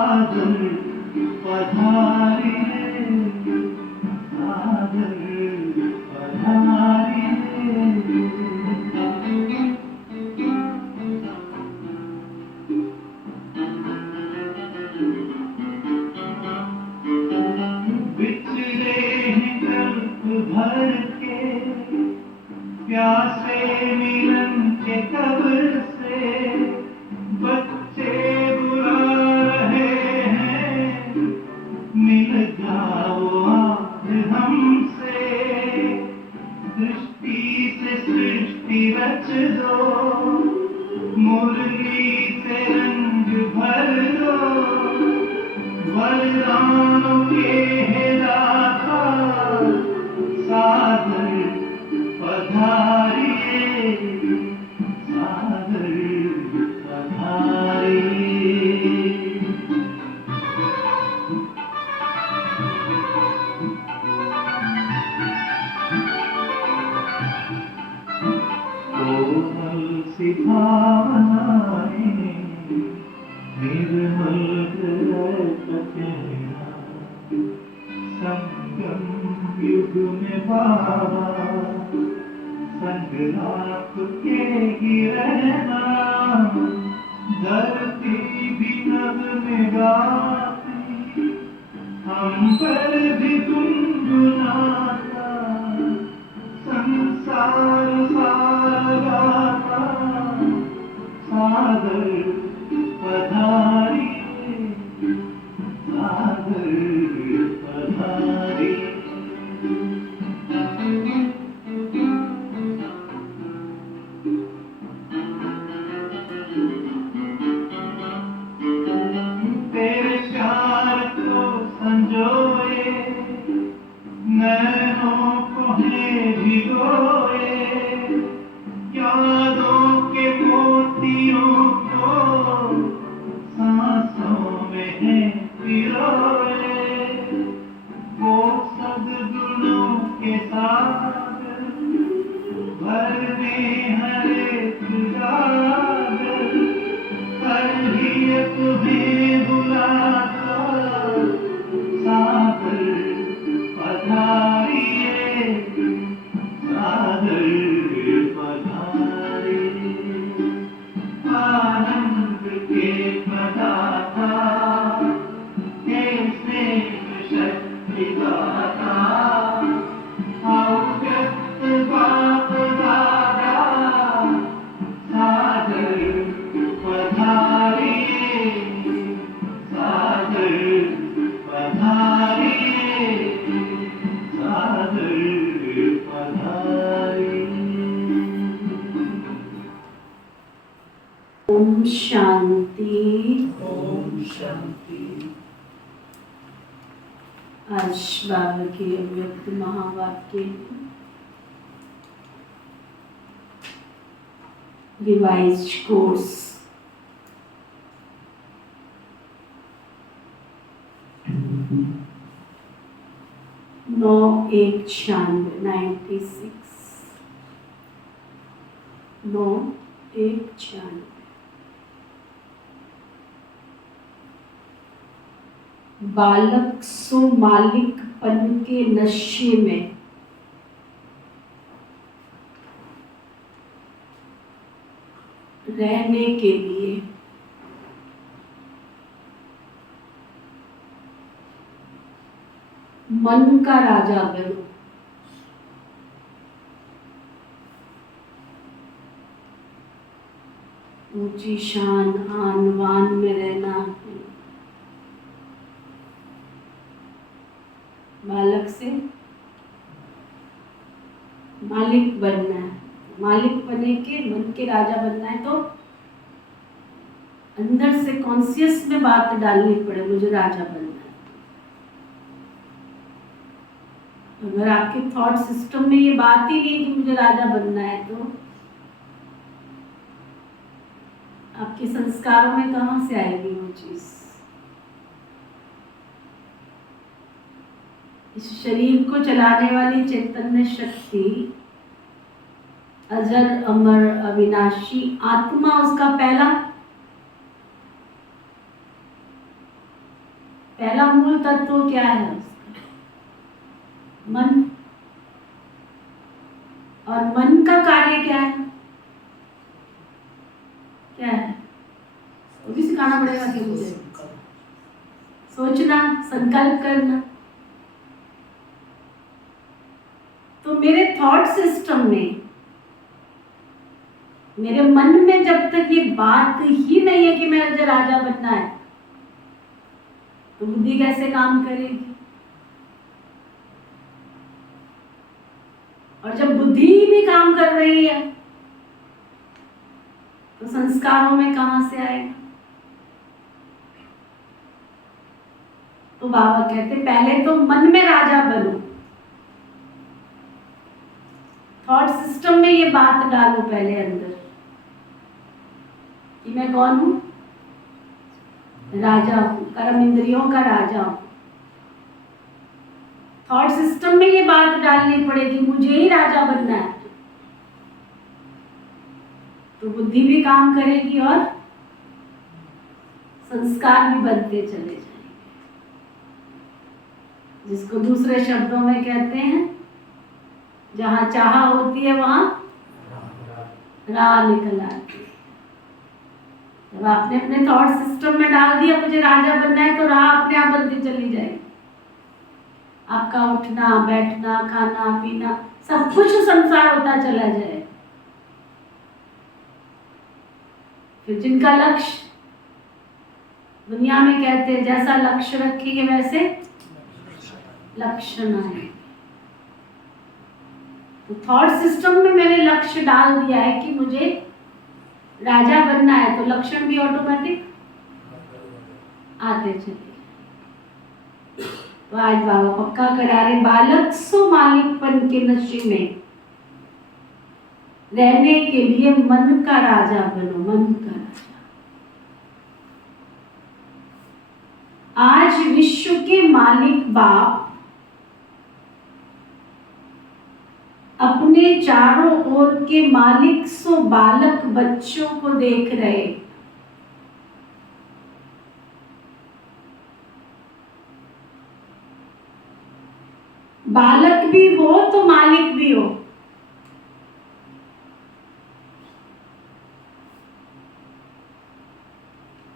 सादर पधारी रे, सादर पधारी रे। बिछड़े हैं कल्प भर के, प्यासे मिलन के कब्र से, बच्चे बुला रहे हैं, मिल जाओ आज हमसे। दृष्टि से सृष्टि रच दो, मुरली से रंग भर दो, वरदानों के है दाता, सादर पधारिए, सादर पधारिए। कोमल सी भावनाएं, निर्मल कहना, संगम युग में बाबा, संग आपके ही रहना। धरती भी नभ में गाती, हम पर भी गुनगुनाता, संसार सारा गाता, सादर पधारिए, सादर पधारिए। तेरे प्यार को संजोए, नैनों को है भिगोए, यादों के मोतियों को सांसों में है पिरोए। वो सद्गुणों के सागर भर में हर एक जागर, हर ही तुम्हें बुलाता, सादर पधारिए, सादर पधारिए। आनंद के प्रदाता, हे स्नेह शक्ति दाता, आओ व्यक्त बाप दादा, सादर पधारिए, सादर पधारिए, सादर पधारिए। ओम शांति। ओम शांति। आज बाबा के अव्यक्त महावाक्य रिवाइज्ड कोर्स 9/1/96 9/1/96। बालक सो मालिकपन के नशे में रहने के लिए मन का राजा बनो। ऊंची शान आन बान में रहना, बालक से मालिक बनना है। मालिक बने के मन के राजा बनना है तो अंदर से कॉन्शियस में बात डालनी पड़े, मुझे राजा बनना है। अगर आपके थॉट सिस्टम में ये बात ही नहीं कि मुझे राजा बनना है, तो आपके संस्कारों में कहां से आएगी वो चीज। इस शरीर को चलाने वाली चैतन्य शक्ति अजर अमर अविनाशी आत्मा, उसका पहला पहला मूल तत्व क्या है उसका? मन। और मन का कार्य क्या है? क्या है? वो भी सिखाना पड़ेगा कि मुझे सोचना, संकल्प करना। तो मेरे थॉट सिस्टम में, मेरे मन में जब तक ये बात ही नहीं है कि मुझे राजा बनना है, तो बुद्धि कैसे काम करेगी? और जब बुद्धि ही नहीं काम कर रही है तो संस्कारों में कहां से आएगा? तो बाबा कहते पहले तो मन में राजा बनो, थॉट सिस्टम में ये बात डालो पहले अंदर कि मैं कौन हूं? राजा हूं, कर्म इंद्रियों का राजा हूं। थॉट सिस्टम में ये बात डालनी पड़ेगी मुझे ही राजा बनना है, तो बुद्धि भी काम करेगी और संस्कार भी बनते चले जाएंगे, जिसको दूसरे शब्दों में कहते हैं जहां चाह होती है वहां राह निकल आती है। जब आपने अपने थॉट सिस्टम में डाल दिया मुझे राजा बनना है, तो राह अपने आप बनती चली जाएगी। आपका उठना बैठना खाना पीना सब कुछ संसार होता चला जाए। फिर जिनका लक्ष्य, दुनिया में कहते हैं जैसा लक्ष्य रखेंगे वैसे लक्षण आएंगे। तो थॉट सिस्टम में मैंने लक्ष्य डाल दिया है कि मुझे राजा बनना है, तो लक्षण भी ऑटोमेटिक आते चले। तो आज बाबा पक्का करा रहे, बालक सो मालिकपन के नशे में रहने के लिए मन का राजा बनो, मन का राजा। आज विश्व के मालिक बाप अपने चारों ओर के मालिक सो बालक बच्चों को देख रहे। बालक भी हो तो मालिक भी हो।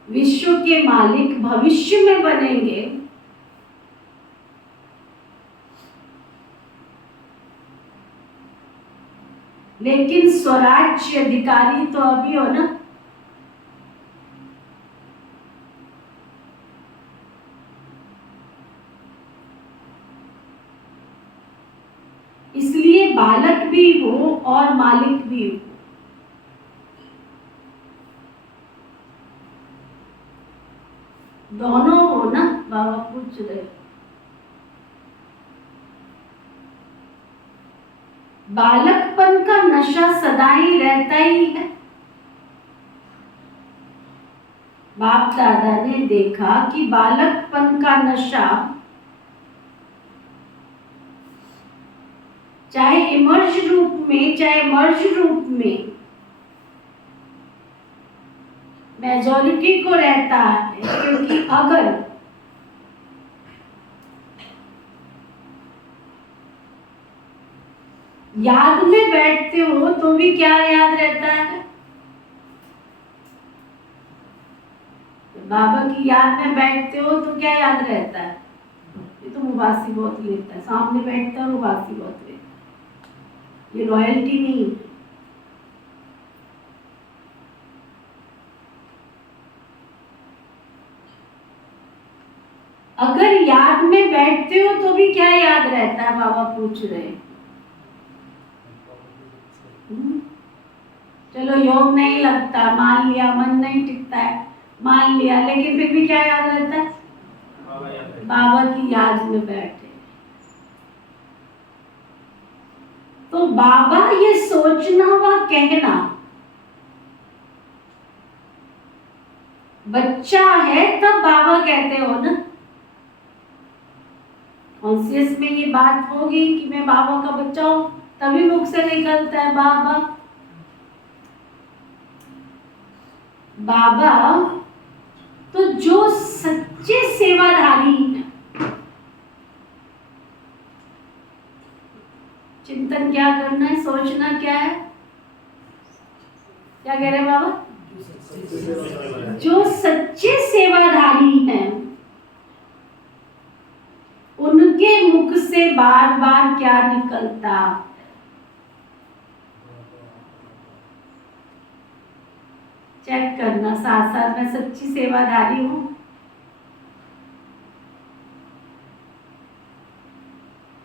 विश्व के मालिक भविष्य में बनेंगे, लेकिन स्वराज्य अधिकारी तो अभी हो ना। इसलिए बालक भी हो और मालिक भी हो। दोनों हो ना, बाबा पूछ रहे। बालकपन का नशा सदा ही रहता ही है। बाप दादा ने देखा कि बालकपन का नशा चाहे इमर्ज रूप में चाहे मर्ज रूप में मेजॉरिटी को रहता है, क्योंकि अगर याद में बैठते हो तो भी क्या याद रहता है? बाबा की याद में बैठते हो तो क्या याद रहता है? ये तो मुबासी बहुत लेता है, सामने बैठता है मुबासी बहुत लेता है, ये रॉयल्टी नहीं है। अगर याद में बैठते हो तो भी क्या याद रहता है? बाबा पूछ रहे हैं। चलो योग नहीं लगता, मान लिया, मन नहीं टिकता है, मान लिया, लेकिन फिर भी क्या याद रहता है? बाबा की याद में बैठे। तो बाबा ये सोचना व कहना, बच्चा है तब बाबा कहते हो ना। कॉन्शियस में ये बात होगी कि मैं बाबा का बच्चा हूं, तभी मुख से निकलता है बाबा। बाबा तो जो सच्चे सेवाधारी चिंतन क्या करना है, सोचना क्या है? क्या कह रहे हैं बाबा? जो सच्चे सेवाधारी हैं उनके मुख से बार बार क्या निकलता? चेक करना साथ साथ, मैं सच्ची सेवाधारी हूं?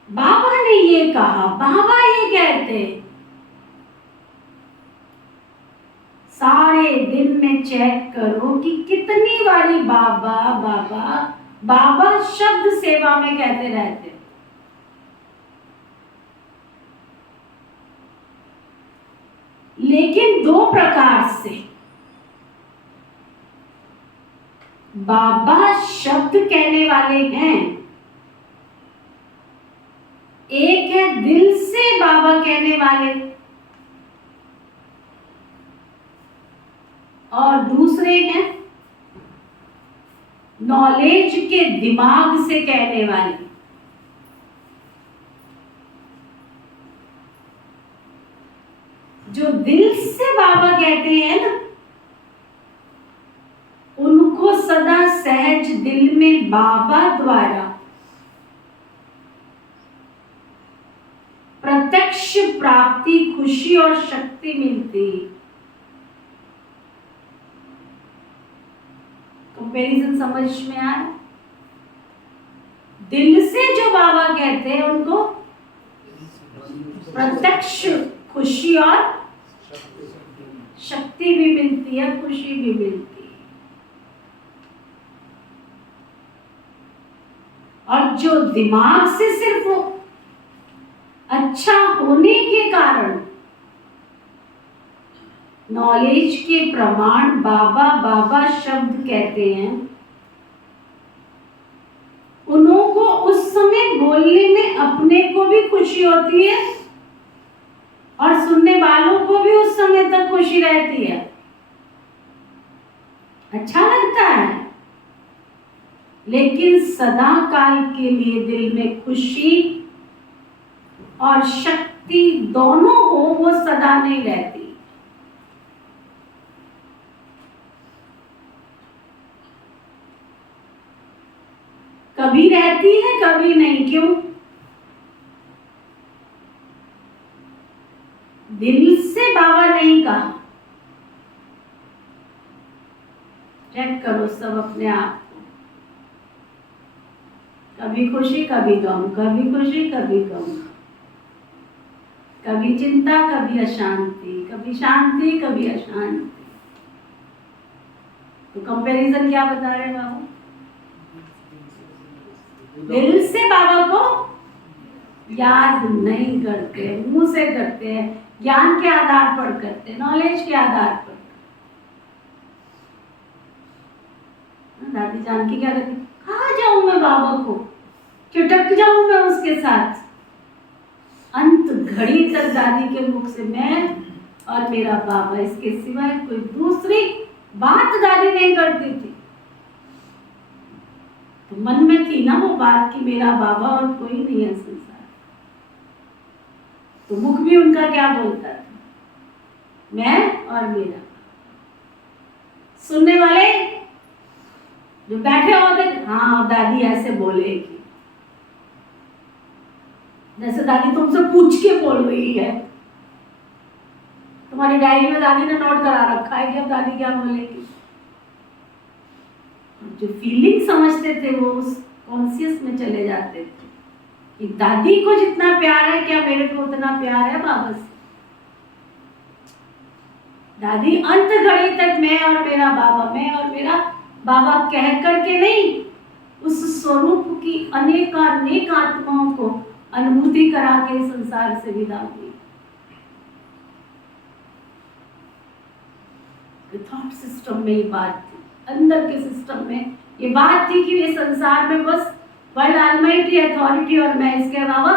बाबा ने ये कहा, बाबा ये कहते, सारे दिन में चेक करो कि कितनी बारी बाबा बाबा बाबा शब्द सेवा में कहते रहते। लेकिन दो प्रकार से बाबा शब्द कहने वाले हैं। एक है दिल से बाबा कहने वाले और दूसरे हैं नॉलेज के दिमाग से कहने वाले। जो दिल से बाबा कहते हैं ना, उनको सदा सहज दिल में बाबा द्वारा प्रत्यक्ष प्राप्ति, खुशी और शक्ति मिलती। कंपैरिजन समझ में आया? दिल से जो बाबा कहते हैं उनको प्रत्यक्ष खुशी और शक्ति भी मिलती है, खुशी भी मिलती है। और जो दिमाग से सिर्फ अच्छा होने के कारण नॉलेज के प्रमाण बाबा बाबा शब्द कहते हैं, उनको उस समय बोलने में अपने को भी खुशी होती है और सुनने वालों को भी उस समय तक खुशी रहती है, अच्छा लगता है। लेकिन सदा काल के लिए दिल में खुशी और शक्ति दोनों हो, वो सदा नहीं रहती। कभी रहती है, कभी नहीं। क्यों? दिल से बाबा नहीं कहा। चेक करो सब अपने आप को। कभी खुशी, कभी गम, कभी खुशी, कभी गम, कभी चिंता, कभी अशांति, कभी शांति, कभी अशांति। तो कंपैरिजन क्या बता रहे बाबा? दिल से बाबा को याद नहीं करते, मुंह से करते हैं, ज्ञान के आधार पर करते हैं, नॉलेज के आधार पर। दादी जानकी क्या कहती, कहाँ जाऊं मैं बाबा को, चुटक जाऊं मैं उसके साथ। अंत घड़ी तक दादी के मुख से मैं और मेरा बाबा, इसके सिवाय कोई दूसरी बात दादी नहीं करती थी। तो मन में थी ना वो बात कि मेरा बाबा और कोई नहीं है संसार। तो मुख भी उनका क्या बोलता था? मैं और मेरा। सुनने वाले जो बैठे होते, हाँ दादी ऐसे बोलेगी, जैसे दादी तुमसे पूछ के बोल रही है। तुम्हारी डायरी में दादी ने नोट करा रखा है कि अब दादी क्या बोलेगी। जो फीलिंग समझते थे वो उस कॉन्शियस में चले जाते थे कि दादी को जितना प्यार है, क्या मेरे को उतना प्यार है बाबा से। दादी अंत घड़ी तक मैं और मेरा बाबा, मैं और मेरा बाबा कह करके नहीं, उस स्वरूप की अनेक आत्माओं को अनुभूति करा के संसार से विदा हुई। थॉट सिस्टम में ये बात थी, अंदर के सिस्टम में ये बात थी कि ये संसार में बस वर्ल्ड ऑलमाइटी अथॉरिटी और मैं, इसके अलावा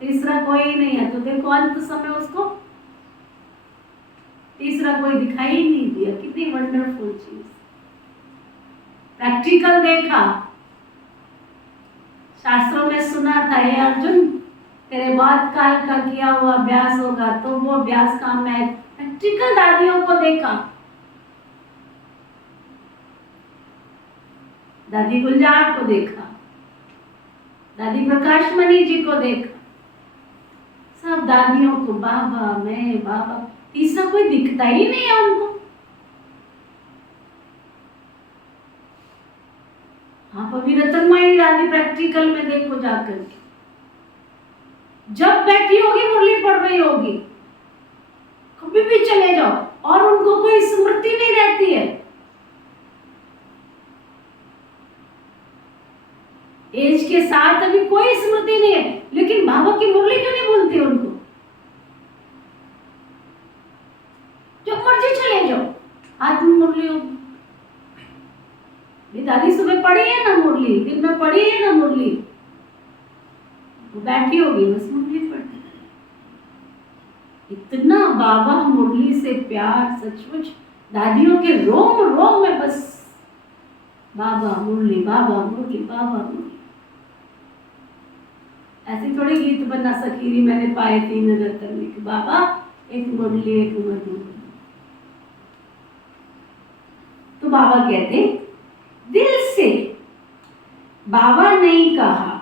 तीसरा कोई नहीं है। तो देखो अंत समय उसको तीसरा कोई दिखाई ही नहीं दिया। कितनी वंडरफुल चीज, प्रैक्टिकल देखा। शास्त्रों में सुना था, ये अर्जुन तेरे बहुत काल का किया हुआ अभ्यास होगा तो वो अभ्यास काम में आए। प्रैक्टिकल दादियों को देखा, दादी गुलजार को देखा, दादी प्रकाश मणि जी को देखा, सब दादियों को बाबा मैं बाबा, तीसरा कोई दिखता ही नहीं है उनको। आप अभी रतनमयी दादी प्रैक्टिकल में देखो जाकर के, जब बैठी होगी मुरली पढ़ रही होगी, कभी भी चले जाओ और उनको कोई स्मृति नहीं रहती है। एज के साथ अभी कोई स्मृति नहीं है, लेकिन बाबा की मुरली क्यों नहीं बोलती उनको? जब मर्जी चले जाओ, हाथ में मुरली होगी। ये दादी सुबह पढ़ी है ना मुरली, दिन में पढ़ी है ना मुरली, वो बैठी होगी बस मुरली पढ़ती। इतना बाबा मुरली से प्यार, सचमुच दादियों के रोम रोम में बस बाबा मुरली बाबा मुरली बाबा मुरली। ऐसी थोड़ी गीत बना सकीरी मैंने पाए तीन रतन लिख, बाबा एक मुरली एक मधु। तो बाबा कहते दिल से बाबा नहीं कहा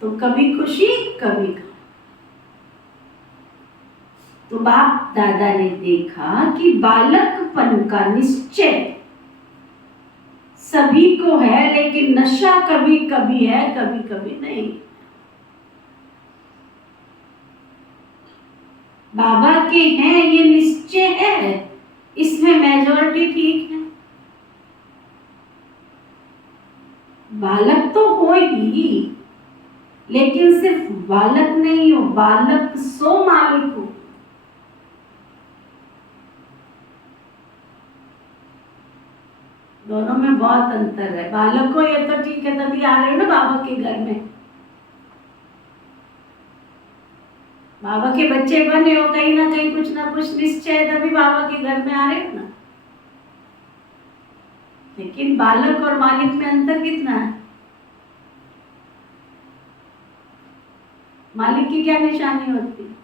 तो कभी खुशी कभी गम। तो बाप दादा ने देखा कि बालकपन का निश्चय सभी को है, लेकिन नशा कभी कभी है कभी कभी नहीं। बाबा के हैं ये निश्चय है, इसमें मेजॉरिटी ठीक है। बालक तो हो ही, लेकिन सिर्फ बालक नहीं हो, बालक सो मालिक हो। दोनों में बहुत अंतर है। बालक को ये तो ठीक है, तभी आ रहे हो ना बाबा के घर में, बाबा के बच्चे बने हो, कहीं ना कहीं कुछ ना कुछ निश्चय है, तभी बाबा के घर में आ रहे हो ना। लेकिन बालक और मालिक में अंतर कितना है? मालिक की क्या निशानी होती है?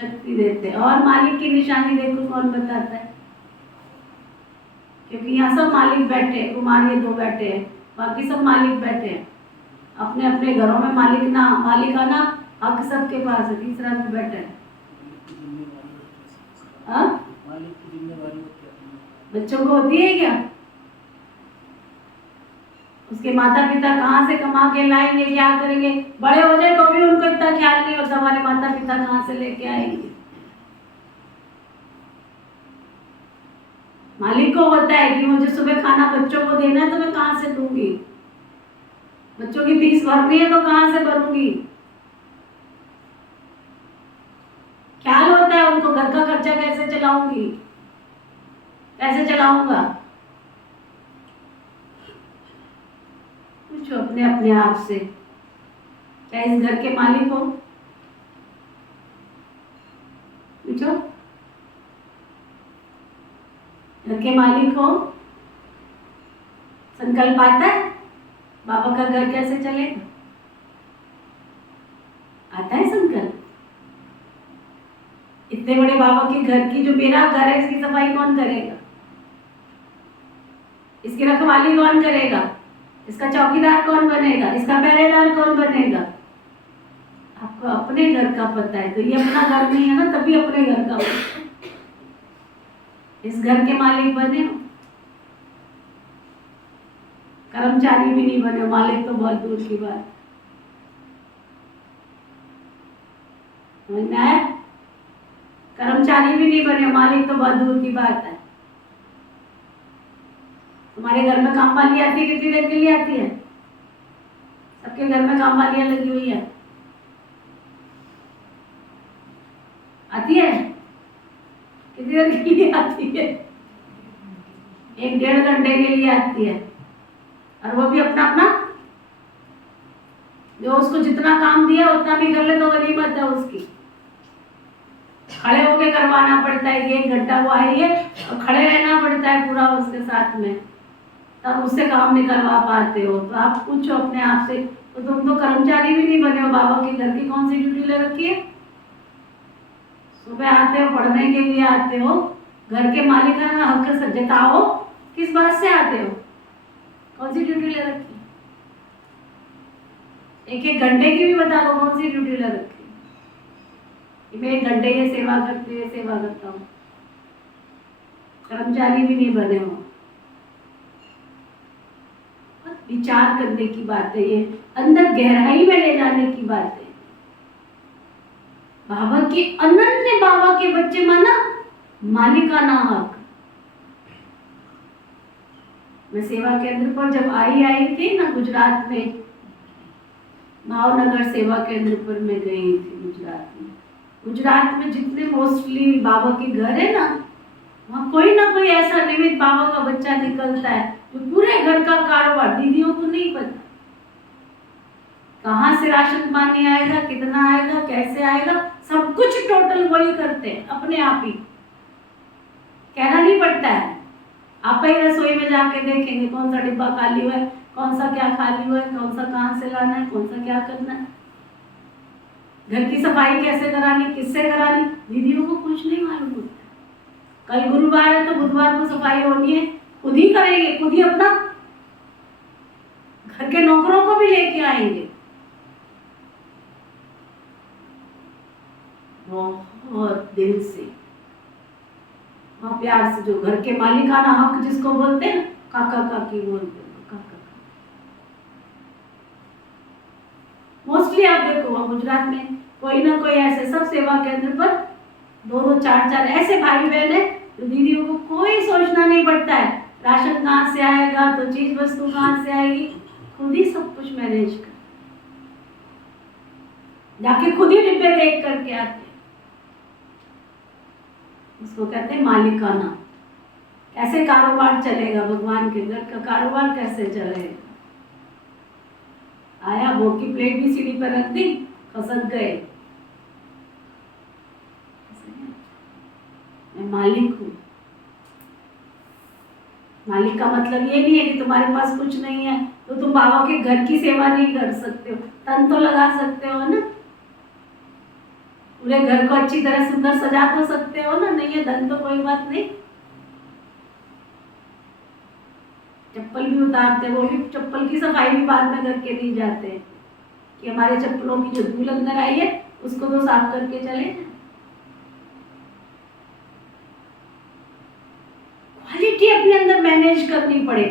शक्ति देते हैं। और मालिक की निशानी देखो कौन बताता है? क्योंकि यहाँ सब मालिक बैठे, कुमार ये दो बैठे हैं, बाकी सब मालिक बैठे हैं अपने अपने घरों में। मालिकाना हक सबके पास है, तीसरा भी बैठा है। बच्चों को होती है क्या? उसके माता पिता कहाँ से कमा के लाएंगे, क्या करेंगे? बड़े हो जाए तो भी उनको इतना ख्याल नहीं होता हमारे माता पिता कहाँ से लेके आएंगे। मालिक को होता है कि मुझे सुबह खाना बच्चों को देना है तो मैं कहाँ से दूंगी, बच्चों की फीस भरनी है तो कहाँ से भरूंगी। ख्याल होता है उनको, घर का खर्चा कैसे चलाऊंगी, कैसे चलाऊंगा। पूछो अपने अपने आप से, क्या इस घर के मालिक हो? पूछो, घर के मालिक हो? संकल्प आता है बाबा का घर कैसे चलेगा? आता है संकल्प? इतने बड़े बाबा के घर की, जो मेरा घर है, इसकी सफाई कौन करेगा? इसकी रखवाली कौन करेगा? इसका चौकीदार कौन बनेगा? इसका पहरेदार कौन बनेगा? आपको अपने घर का पता है, तो ये अपना घर नहीं है ना, तभी अपने घर का पता है। इस घर के मालिक बने हो, कर्मचारी भी नहीं बने हो, मालिक तो बहुत दूर की बात। समझ में आया? कर्मचारी भी नहीं बने हो, मालिक तो बहुत दूर की बात है। तुम्हारे घर में काम वाली आती है, कितनी देर के लिए आती है? सबके घर में काम वालियां लगी हुई है, आती है? कितनी देर के लिए आती है? 1-1.5 घंटे के लिए आती है, और वो भी अपना अपना, जो उसको जितना काम दिया उतना भी कर ले तो गनीमत है उसकी। खड़े होके करवाना पड़ता है, 1 घंटा वो आई है और खड़े रहना पड़ता है पूरा उसके साथ में। तब उससे काम निकलवा पाते हो। तो आप पूछो अपने आप से, तो तुम तो कर्मचारी भी नहीं बने हो, बाबा के घर की कौन सी ड्यूटी ले रखी है? सुबह आते हो, पढ़ने के लिए आते हो, घर के मालिकाना हक से जताओ, किस बात से आते हो? कौन सी ड्यूटी ले रखी? एक एक घंटे की भी बता दो कौन सी ड्यूटी ले रखी कि मैं 1 घंटे ये सेवा करती हूँ, ये सेवा करता हूँ। कर्मचारी भी नहीं बने हो। विचार करने की बात है, ये अंदर गहराई में ले जाने की बात है। बाबा के अनन्य, बाबा के बच्चे माना मालिकाना हक। मैं सेवा केंद्र पर जब आई थी ना गुजरात में, भावनगर सेवा केंद्र पर मैं गई थी गुजरात में। गुजरात में जितने मोस्टली बाबा के घर है ना, वहाँ कोई ना कोई ऐसा निमित्त बाबा का बच्चा निकलता है जो पूरे घर का कारोबार, दीदियों को नहीं पता कहाँ से राशन पानी आएगा, कितना आएगा, कैसे आएगा, सब कुछ टोटल वही करते हैं अपने आप ही। कहना नहीं पड़ता है, आप ही रसोई में जाके देखेंगे कौन सा डिब्बा खाली हुआ है, कौन सा क्या खाली हुआ है, कौन सा कहाँ से लाना है, कौन सा क्या करना है, घर की सफाई कैसे करानी, किससे करानी, दीदियों को कुछ नहीं मालूम होता। कल गुरुवार है तो बुधवार को सफाई होनी है, खुद ही करेंगे, खुद ही अपना घर के नौकरों को भी लेके आएंगे। बहुत दिल से, प्यार से, जो घर के मालिकाना हक जिसको बोलते हैं, काका काकी बोलते हैं, काका। मोस्टली आप देखो गुजरात में कोई ना कोई ऐसे, सब सेवा केंद्र पर 2-2, 4-4 ऐसे भाई बहन है, तो दीदियों को कोई सोचना नहीं पड़ता है राशन कहाँ से आएगा, तो चीज वस्तु कहाँ से आएगी, खुद ही सब कुछ मैनेज कर, जाके खुद ही डिब्बे देख करके आते हैं। उसको कहते हैं मालिकाना। कैसे कारोबार चलेगा, भगवान के घर का कारोबार कैसे चलेगा? आया, भोग की प्लेट भी सीढ़ी पर रख दी, खसक गए। मैं मालिक हूँ। मालिक का मतलब ये नहीं है कि तुम्हारे पास कुछ नहीं है तो तुम बाबा के घर की सेवा नहीं कर सकते हो, तन तो लगा सकते हो ना, पूरे घर को अच्छी तरह सुंदर सजा तो सकते हो ना, नहीं है धन तो कोई बात नहीं। चप्पल भी उतारते, वो भी चप्पल की सफाई भी बाद में करके नहीं जाते कि हमारे चप्पलों की जो धूल अंदर आई है उसको तो साफ करके चले। क्वालिटी अपने अंदर मैनेज करनी पड़े।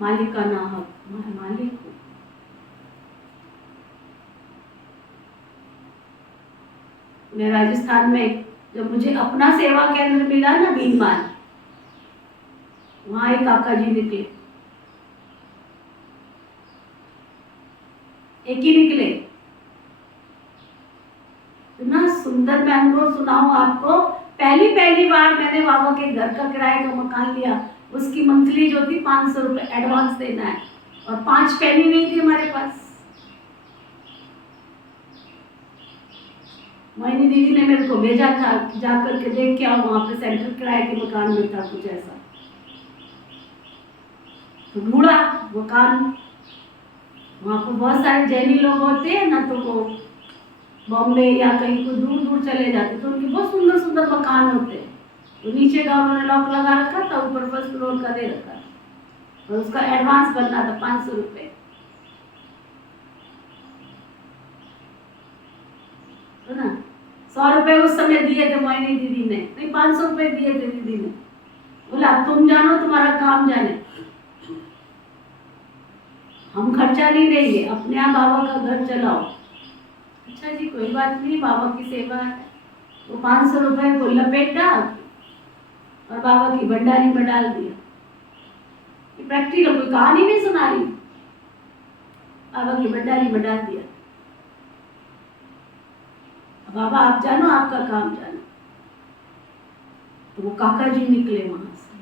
मालिकाना हक, मालिक हो। मैं राजस्थान में जब मुझे अपना सेवा केंद्र मिला ना भीनमाल, वहां एक काका जी निकले, एक ही निकले, इतना सुंदर। मैं अनुभव सुनाऊं आपको, पहली बार मैंने बाबा के घर का किराए का मकान लिया, उसकी मंथली जो थी 500 रुपए एडवांस देना है, और 5 पैनी नहीं थी हमारे पास। मोहिनी दीदी ने मेरे को भेजा था जाकर के देख के आओ, वहां पे सेंटर किराए के मकान में था कुछ ऐसा। तो ढूंढा मकान, वहां पर बहुत सारे जैनी लोग होते हैं ना, तो वो बॉम्बे या कहीं को दूर दूर चले जाते, तो उनके बहुत सुंदर सुंदर मकान होते हैं। तो नीचे का उन्होंने लॉक लगा रखा था, ऊपर फर्स्ट फ्लोर का दे रखा था, और उसका एडवांस बनना था 500 रुपए, है ना। 100 रुपए उस समय दिए थे मोहिनी दीदी ने, नहीं 500 रुपए दिए थे दीदी ने। बोला तुम जानो, तुम्हारा काम जाने, हम खर्चा नहीं देंगे, अपने आप बाबा का घर चलाओ। अच्छा जी, कोई बात नहीं, बाबा की सेवा है। वो 500 रुपए को लपेटा और बाबा की भंडारी में डाल दिया। प्रैक्टिकल कोई कहानी नहीं सुना रही, बाबा की भंडारी में डाल दिया। बाबा आप जानो, आपका काम जानो। तो वो काका जी निकले वहां से।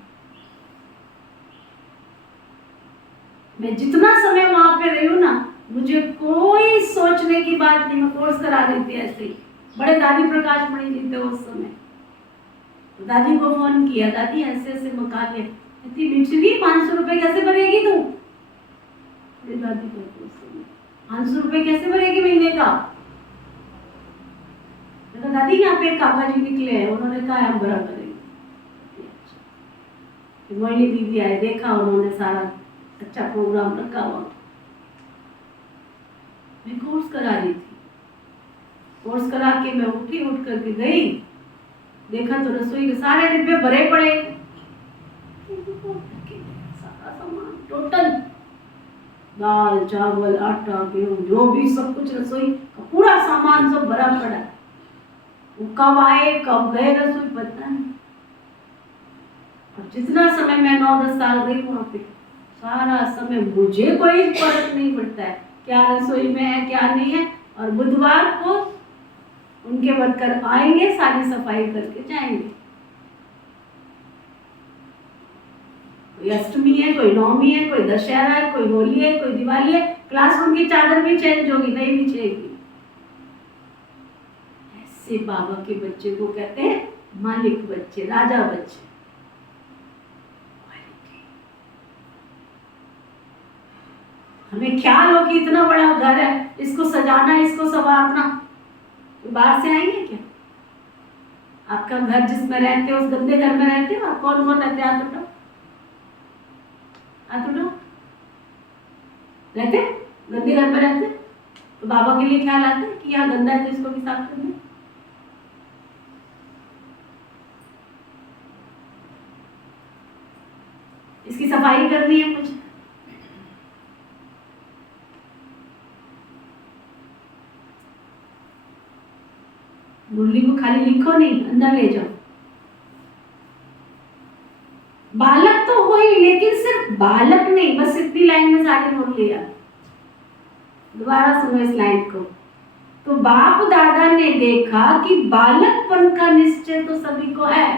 मैं जितना समय वहां पे रही हूँ ना, मुझे कोई सोचने की बात नहीं। मैं कोर्स करा रही थी ऐसे ही, बड़े दादी प्रकाश मणि जी थे उस समय। तो दादी को फोन किया, दादी ऐसे ऐसे मकान है, इतनी बिछड़ी 500 रुपए कैसे भरेगी तू? मेरी दादी कहती है 500 रुपए कैसे भरेगी महीने का? मैंने कहा दादी यहाँ पे एक काका जी निकले हैं, उन्होंने कहा हम भरा करेंगे। फिर मोहिनी दीदी आए, देखा उन्होंने सारा अच्छा प्रोग्राम रखा हुआ। मैं कोर्स करा रही थी, कोर्स करा के मैं उठ करके गई, देखा तो रसोई के सारे डिब्बे भरे पड़े, सारा सामान टोटल दाल चावल आटा गेहूं जो भी सब कुछ रसोई का पूरा सामान सब भरा पड़ा। वो कब आए कब गए रसोई पता नहीं। और जितना समय मैं 9-10 साल गई वहां पे, सारा समय मुझे कोई फर्क नहीं पड़ता है क्या रसोई में है क्या नहीं है। और बुधवार को उनके वर्कर आएंगे, सारी सफाई करके जाएंगे। कोई अष्टमी है, कोई नवमी है, कोई दशहरा है, कोई होली है, कोई दिवाली है, क्लासरूम की चादर भी चेंज होगी, नहीं बिछेगी। ऐसे बाबा के बच्चे को कहते हैं मालिक बच्चे, राजा बच्चे। हमें ख्याल हो कि इतना बड़ा घर है, इसको सजाना, इसको संवारना, तो बाहर से आएंगे क्या? आपका घर जिसमें रहते हो उस गंदे घर में रहते हो आप? कौन कौन रहते हैं? हाथ उठाओ, रहते गंदे घर में रहते, तो बाबा के लिए ख्याल आता है कि यहाँ गंदा है तो इसको भी साफ करना। इसकी सफाई करनी है मुझे। मुरली को खाली लिखो नहीं, अंदर ले जाओ। बालक तो हो ही, लेकिन सिर्फ बालक नहीं, बस इतनी लाइन में सारी मुरली है। दोबारा सुनो इस लाइन को। तो बाप दादा ने देखा कि बालकपन का निश्चय तो सभी को है,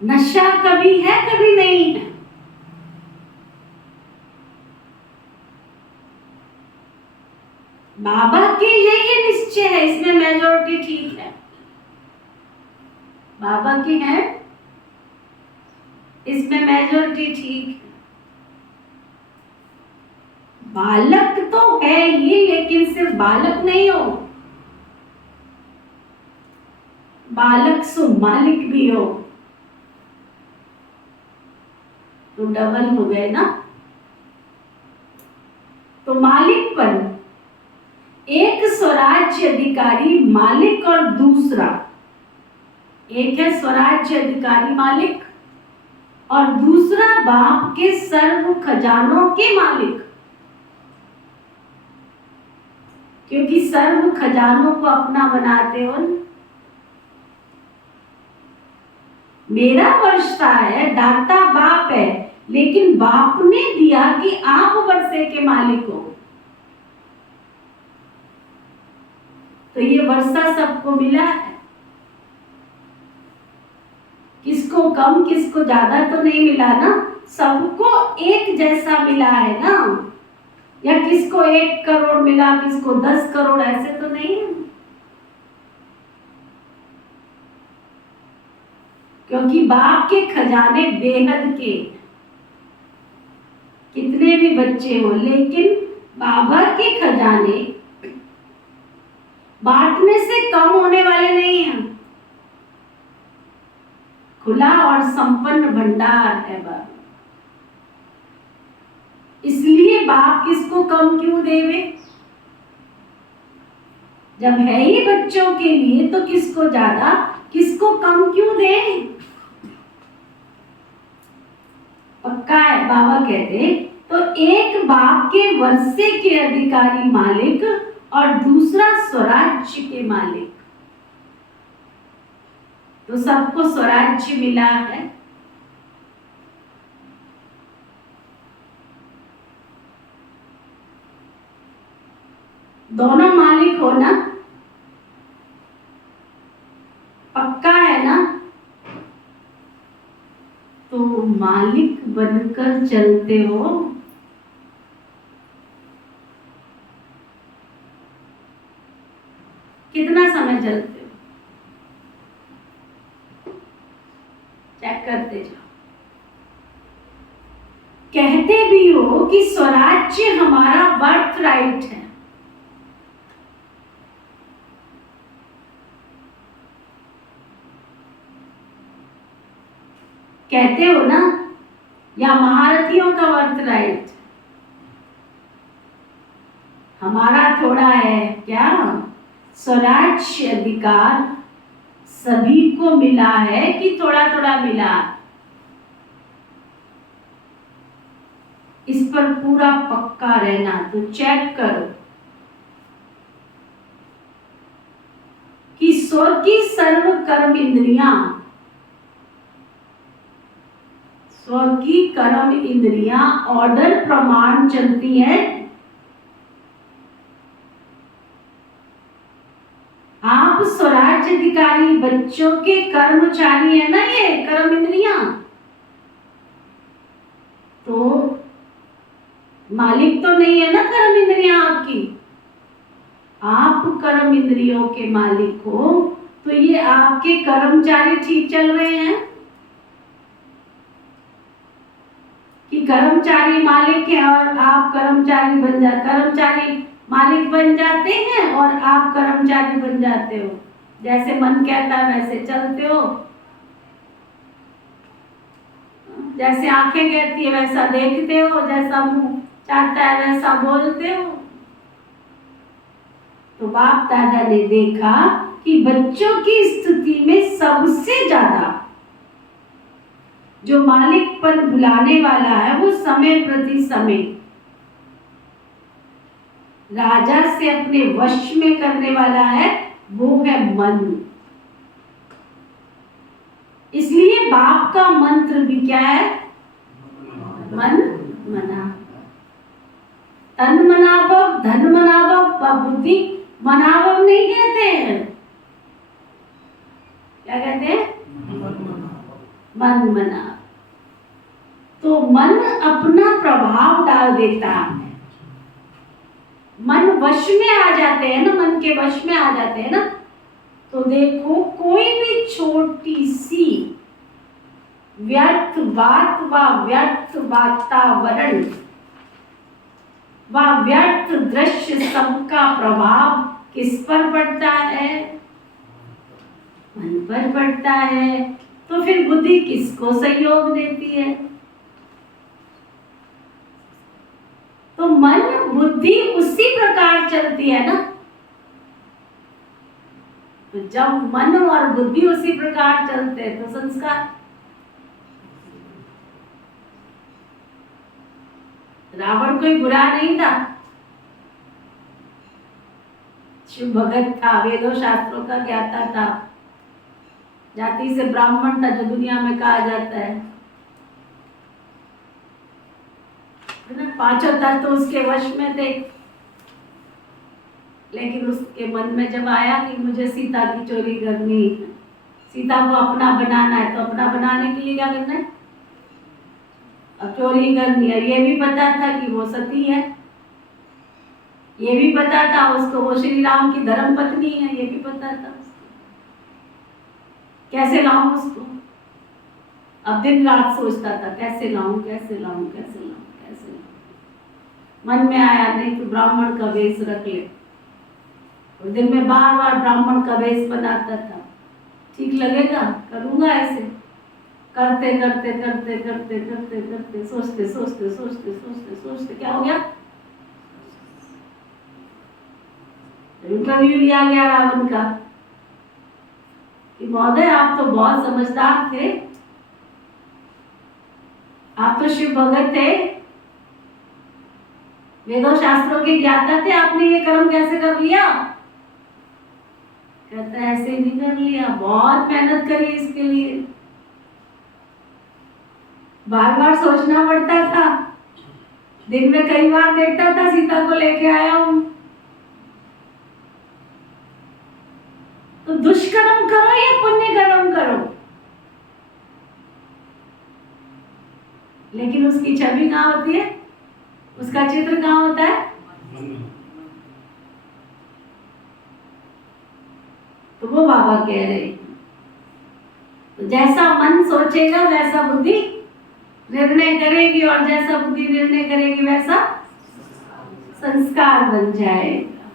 नशा कभी है कभी नहीं है। बाबा के ये निश्चय है, इसमें मेजॉरिटी ठीक है, बाबा की है, इसमें मेजॉरिटी ठीक है। बालक तो है ही, लेकिन सिर्फ बालक नहीं हो, बालक सो मालिक भी हो, तो डबल हो गए ना। तो मालिकपन, एक स्वराज्य अधिकारी मालिक और दूसरा, एक है स्वराज्य अधिकारी मालिक और दूसरा बाप के सर्व खजानों के मालिक। क्योंकि सर्व खजानों को अपना बनाते हो। मेरा वर्षता है, दाता बाप है, लेकिन बाप ने दिया कि आप वर्षे के मालिक हो, तो ये वर्षा सबको मिला है। किसको कम किसको ज्यादा तो नहीं मिला ना, सबको एक जैसा मिला है ना। या किसको 1 करोड़ मिला, किसको 10 करोड़, ऐसे तो नहीं है। क्योंकि बाप के खजाने बेहद के, कितने भी बच्चे हो, लेकिन बाबा के खजाने बांटने से कम होने वाले नहीं हैं। खुला और संपन्न भंडार है बाबा। इसलिए बाप किसको कम क्यों देवे? जब है ही बच्चों के लिए, तो किसको ज्यादा किसको कम क्यों दे? पक्का है, बाबा कहते तो एक बाप के वर्षे के अधिकारी मालिक और दूसरा स्वराज्य के मालिक, तो सबको स्वराज्य मिला है। दोनों मालिक हो ना, पक्का है ना। तो मालिक बनकर चलते हो। कितना समय चलते हो? करते जाओ। कहते भी हो कि स्वराज्य हमारा बर्थ राइट है। कहते हो ना, या महारथियों का बर्थ राइट। हमारा थोड़ा है क्या? स्वराज्य अधिकार सभी को मिला है कि थोड़ा थोड़ा मिला? इस पर पूरा पक्का रहना। तो चेक करो कि स्व की सर्व कर्म इंद्रियां, स्व की कर्म इंद्रियां ऑर्डर प्रमाण चलती है। आप स्वराज्य अधिकारी बच्चों के कर्मचारी है ना, ये कर्म इंद्रियां। तो मालिक तो नहीं है ना कर्म इंद्रियां आपकी। आप कर्म इंद्रियों के मालिक हो, तो ये आपके कर्मचारी ठीक चल रहे हैं कि कर्मचारी मालिक है और आप कर्मचारी कर्मचारी मालिक बन जाते हैं और आप कर्मचारी बन जाते हो। जैसे मन कहता है वैसे चलते हो, जैसे आंखें कहती है वैसा देखते हो, जैसा मुंह चाहता है वैसा बोलते हो। तो बाप दादा ने देखा कि बच्चों की स्थिति में सबसे ज्यादा जो मालिकपन भुलाने वाला है, वो समय प्रति समय राजा से अपने वश में करने वाला है, वो है मन। इसलिए बाप का मंत्र भी क्या है? मन मना। तन मनाभव, धन मनाभव व बुद्धि मनाभव नहीं कहते हैं। क्या कहते हैं? मन मना। तो मन अपना प्रभाव डाल देता है। मन वश में आ जाते हैं ना, मन के वश में आ जाते हैं ना। तो देखो, कोई भी छोटी सी व्यर्थ बात व व्यर्थ वातावरण व व्यर्थ दृश्य, सबका प्रभाव किस पर पड़ता है? मन पर पड़ता है। तो फिर बुद्धि किसको सहयोग देती है? तो मन बुद्धि उसी प्रकार चलती है ना। तो जब मन और बुद्धि उसी प्रकार चलते हैं तो संस्कार। रावण कोई बुरा नहीं था, शिव भगत था, वेदों शास्त्रों का ज्ञाता था, जाति से ब्राह्मण था, जो दुनिया में कहा जाता है ना। पांचों तत्व तो उसके वश में थे। लेकिन उसके मन में जब आया कि मुझे सीता की चोरी करनी है, सीता को अपना बनाना है, तो अपना बनाने के लिए क्या करना है? अब चोरी करनी है। ये भी पता था कि वो सती है, ये भी पता था उसको वो श्री राम की धर्म पत्नी है, ये भी पता था उसको। कैसे लाऊं उसको? अब दिन रात सोचता था कैसे लाऊं, कैसे लाऊं, कैसे लाऊं, कैसे लाऊं। मन में आया नहीं तो ब्राह्मण का वेश रख ले। और दिन में बार बार ब्राह्मण का वेश बनाता था। ठीक लगेगा, करूंगा ऐसे। करते करते करते करते करते करते सोचते सोचते सोचते सोचते सोचते क्या हो गया? इंटरव्यू लिया गया रावण का कि महोदय आप तो बहुत समझदार थे, आप तो शिव भगत थे, वेदों शास्त्रों के ज्ञाता थे, आपने ये कर्म कैसे कर लिया? कहता है ऐसे नहीं कर लिया, बहुत मेहनत करी इसके लिए, बार बार सोचना पड़ता था, दिन में कई बार देखता था सीता को लेके आया हूं। तो दुष्कर्म करो या पुण्य कर्म करो, लेकिन उसकी छवि कहाँ होती है? उसका चित्र कहाँ होता है? तो वो बाबा कह रहे हैं, तो जैसा मन सोचेगा वैसा बुद्धि निर्णय करेगी, और जैसा बुद्धि निर्णय करेगी वैसा संस्कार बन जाएगा।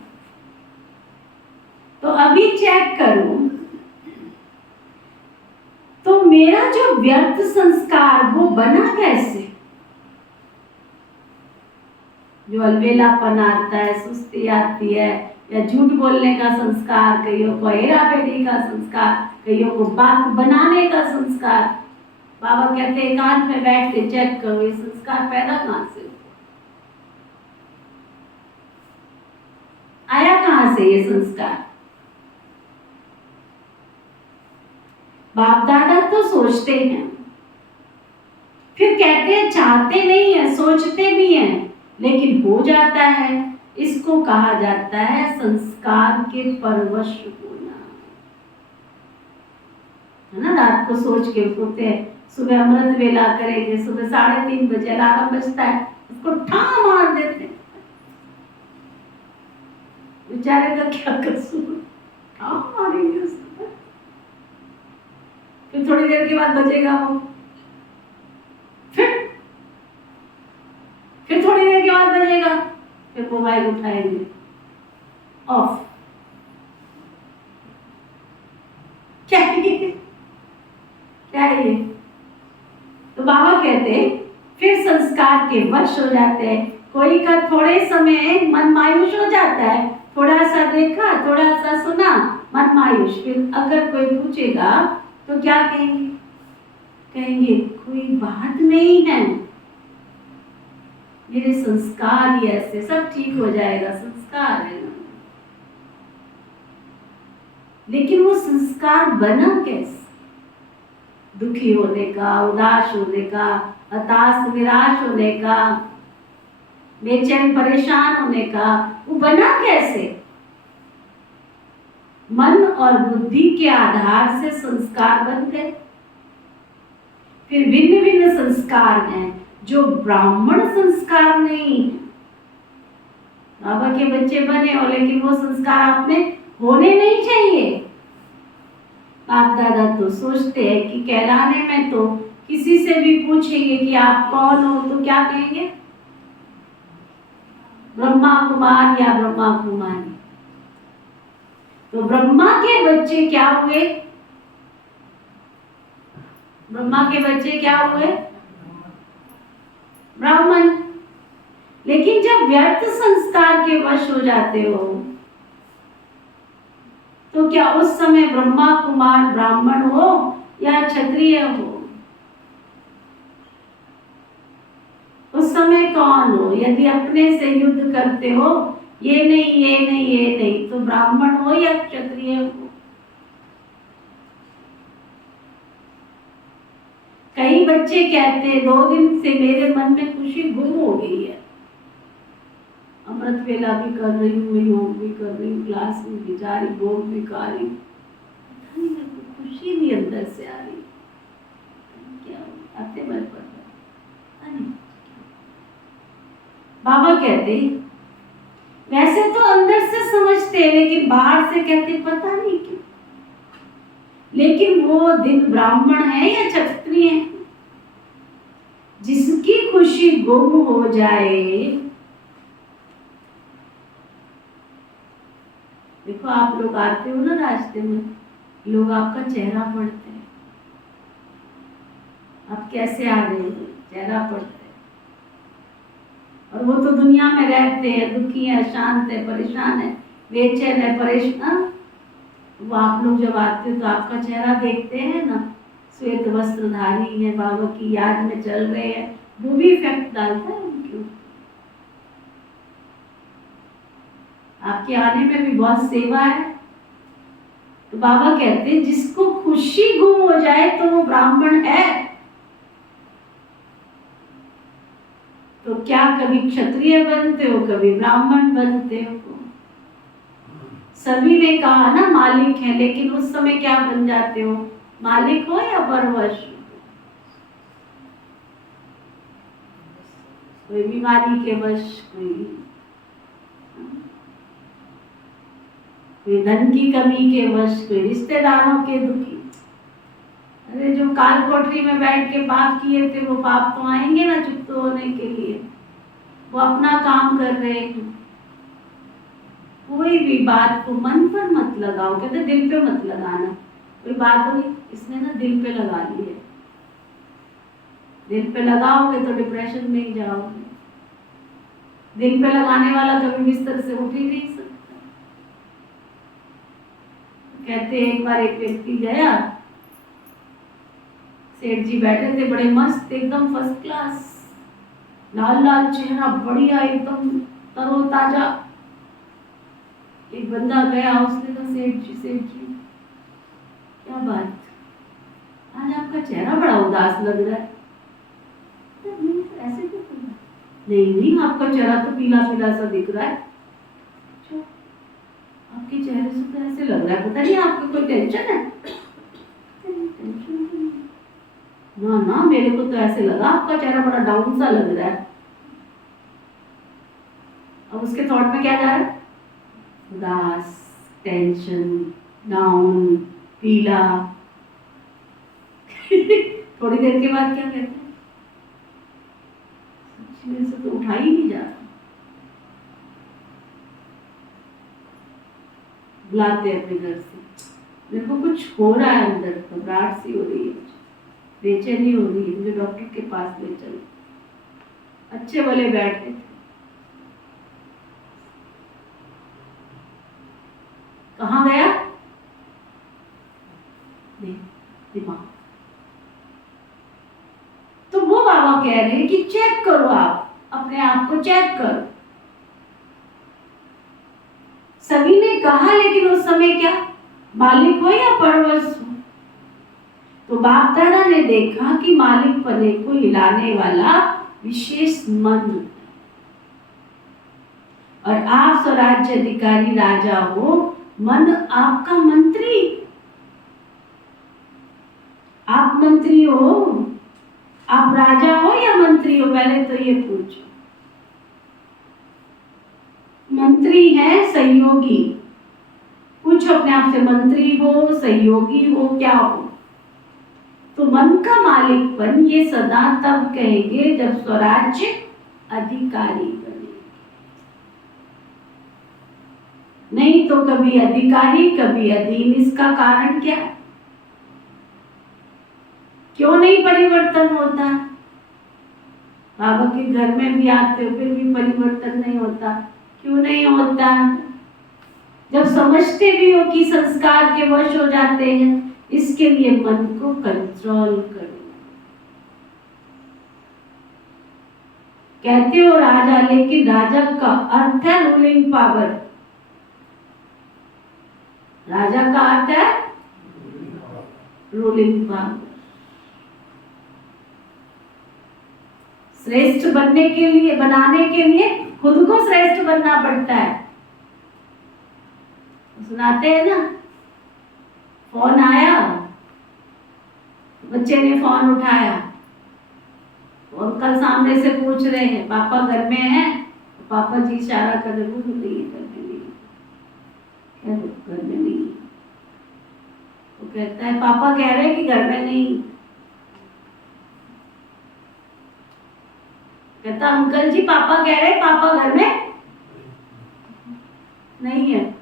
तो अभी चेक करूं तो मेरा जो व्यर्थ संस्कार वो बना कैसे? जो अलबेलापन आता है, सुस्ती आती है, या झूठ बोलने का संस्कार, कईयों को हेराफेरी का संस्कार, कईयों को बात बनाने का संस्कार। बाबा कहते हैं एकांत में बैठ के चेक करो ये संस्कार पैदा कहां से आया, कहां से ये संस्कार? बाप दादा तो सोचते हैं, फिर कहते हैं चाहते नहीं है, सोचते भी हैं, लेकिन हो जाता है। इसको कहा जाता है संस्कार के परवश होना, है ना। रात को सोच के सोते हैं, सुबह अमृत वेला करेंगे, सुबह 3:30 बजे अलार्म बजता है, उसको ठा मार देते हैं। बेचारे का क्या कसूर, ठा मारेंगे उसको। फिर थोड़ी देर के बाद बजेगा वो, फिर थोड़ी देर के बाद बजेगा, फिर मोबाइल उठाएंगे, ऑफ। क्या है ये? तो बाबा कहते हैं फिर संस्कार के वश हो जाते हैं। कोई का थोड़े समय मन मायूस हो जाता है, थोड़ा सा देखा, थोड़ा सा सुना, मन मायूस। फिर अगर कोई पूछेगा तो क्या कहेंगे? कहेंगे कोई बात नहीं है, मेरे संस्कार ही ऐसे, सब ठीक हो जाएगा, संस्कार है ना। लेकिन वो संस्कार बना कैसे? दुखी होने का, उदास होने का, हताश निराश होने का, बेचैन परेशान होने का, वो बना कैसे? मन और बुद्धि के आधार से संस्कार बन गए। फिर भिन्न भिन्न संस्कार हैं जो ब्राह्मण संस्कार नहीं है। बाबा के बच्चे बने हो, लेकिन वो संस्कार आप में होने नहीं चाहिए। बाप दादा तो सोचते हैं कि कहलाने में तो किसी से भी पूछेंगे कि आप कौन हो तो क्या कहेंगे? ब्रह्मा कुमार या ब्रह्मा कुमारी। तो ब्रह्मा के बच्चे क्या हुए? ब्रह्मा के बच्चे क्या हुए? ब्राह्मण। लेकिन जब व्यर्थ संस्कार के वश हो जाते हो तो क्या उस समय ब्रह्मा कुमार ब्राह्मण हो या क्षत्रिय हो? उस समय कौन हो? यदि अपने से युद्ध करते हो, ये नहीं ये नहीं ये नहीं, तो ब्राह्मण हो या क्षत्रिय हो? कई बच्चे कहते हैं 2 दिन से मेरे मन में खुशी गुम हो गई है, अमृत वेला भी कर रही हूँ, योग भी कर रही हूँ, क्लास में भी जा रही, भोग भी खा रही, खुशी भी अंदर से आ रही, क्या आते मन पर। बाबा कहते वैसे तो अंदर से समझते हैं, लेकिन बाहर से कहते पता नहीं क्यों। लेकिन वो दिन ब्राह्मण है या क्षत्रिय है? जिसकी खुशी गुम हो जाए, देखो आप लोग आते हो ना रास्ते में, लोग आपका चेहरा पढ़ते हैं, आप कैसे आ रहे हो, चेहरा पढ़ते हैं। और वो तो दुनिया में रहते हैं, दुखी है, शांत है, परेशान है, बेचैन है, परेशान। वो आप लोग जब आते हो तो आपका चेहरा देखते हैं ना, श्वेत वस्त्रधारी है, बाबा की याद में चल रहे हैं, वो भी इफेक्ट डालता है उनके ऊपर। आपके आने में भी बहुत सेवा है। तो बाबा कहते हैं जिसको खुशी गुम हो जाए तो वो ब्राह्मण है। तो क्या कभी क्षत्रिय बनते हो, कभी ब्राह्मण बनते हो? सभी ने कहा ना मालिक है, लेकिन उस समय क्या बन जाते हो? मालिक हो या परवश? कोई बीमारी के वश, कोई धन की कमी के वश, कोई रिश्तेदारों के दुखी। अरे जो काल कोठरी में बैठ के पाप किए थे वो पाप तो आएंगे ना चुप होने के लिए। वो अपना काम कर रहे हैं। कोई भी बात को मन पर मत लगाओ, कहते दिल पे मत लगाना। कोई बात हुई इसने ना दिल पे लगा ली है, दिल पे लगाओगे तो डिप्रेशन में ही जाओगे। दिल पे लगाने वाला कभी बिस्तर से उठ ही नहीं सकता। कहते एक बार एक व्यक्ति गया, सेठ जी बैठे थे बड़े मस्त एकदम फर्स्ट क्लास, लाल लाल चेहरा, बढ़िया एकदम तरोताजा। एक बंदा गया, उसने कहा सेठ जी क्या बात, आज आपका चेहरा बड़ा उदास लग रहा है। ऐसे क्यों कर रहा है? नहीं आपका चेहरा तो पीला पीला सा दिख रहा है। अच्छा, आपके चेहरे से तो ऐसे लग रहा है पता नहीं आपको कोई टेंशन है। टेंशन ना मेरे को तो ऐसे लगा आपका चेहरा बड़ा डाउन सा लग रहा है। अब उसके थॉट में क्या जा रहा है? उदास, टेंशन, डाउन, पीला। थोड़ी देर के बाद क्या कहते हैं, मेरे से तो उठा ही नहीं जा रहा। बुलाते अपने घर से, मेरे को कुछ हो रहा है अंदर, घबराहट सी हो रही है, बेचैनी हो रही है, मुझे डॉक्टर के पास ले चलो। अच्छे वाले बैठे थे, कहाँ गया दिमाग। तो वो बाबा कह रहे हैं कि चेक करो, आप अपने आप को चेक करो। सभी ने कहा, लेकिन उस समय क्या मालिक हो या परवश हो। तो बाप दादा ने देखा कि मालिक पने को हिलाने वाला विशेष मन, और आप स्वराज्य अधिकारी राजा हो, मन आपका मंत्री। आप मंत्री हो, आप राजा हो या मंत्री हो, पहले तो ये पूछो। मंत्री है सहयोगी, पूछो अपने आप से, मंत्री हो सहयोगी हो क्या हो। तो मन का मालिकपन ये सदा तब कहेंगे जब स्वराज्य अधिकारी बने, नहीं तो कभी अधिकारी कभी अधीन। इसका कारण क्या, क्यों नहीं परिवर्तन होता? बाबा के घर में भी आते हो फिर भी परिवर्तन नहीं होता, क्यों नहीं होता? जब समझते भी हो कि संस्कार के वश हो जाते हैं। इसके लिए मन को कंट्रोल करो। कहते हो राजा, लेकिन राजा का अर्थ है रूलिंग पावर। राजा का अर्थ है रूलिंग पावर। श्रेष्ठ बनने के लिए, बनाने के लिए खुद को श्रेष्ठ बनना पड़ता है। सुनाते हैं ना, फोन आया, बच्चे ने फोन उठाया, अंकल सामने से पूछ रहे हैं पापा घर में हैं? पापा जी इशारा कर रहे, वो नहीं है, घर में नहीं। क्या घर में नहीं? वो कहता है पापा कह रहे हैं कि घर में नहीं। कहता अंकल जी पापा कह रहे हैं पापा घर में नहीं है।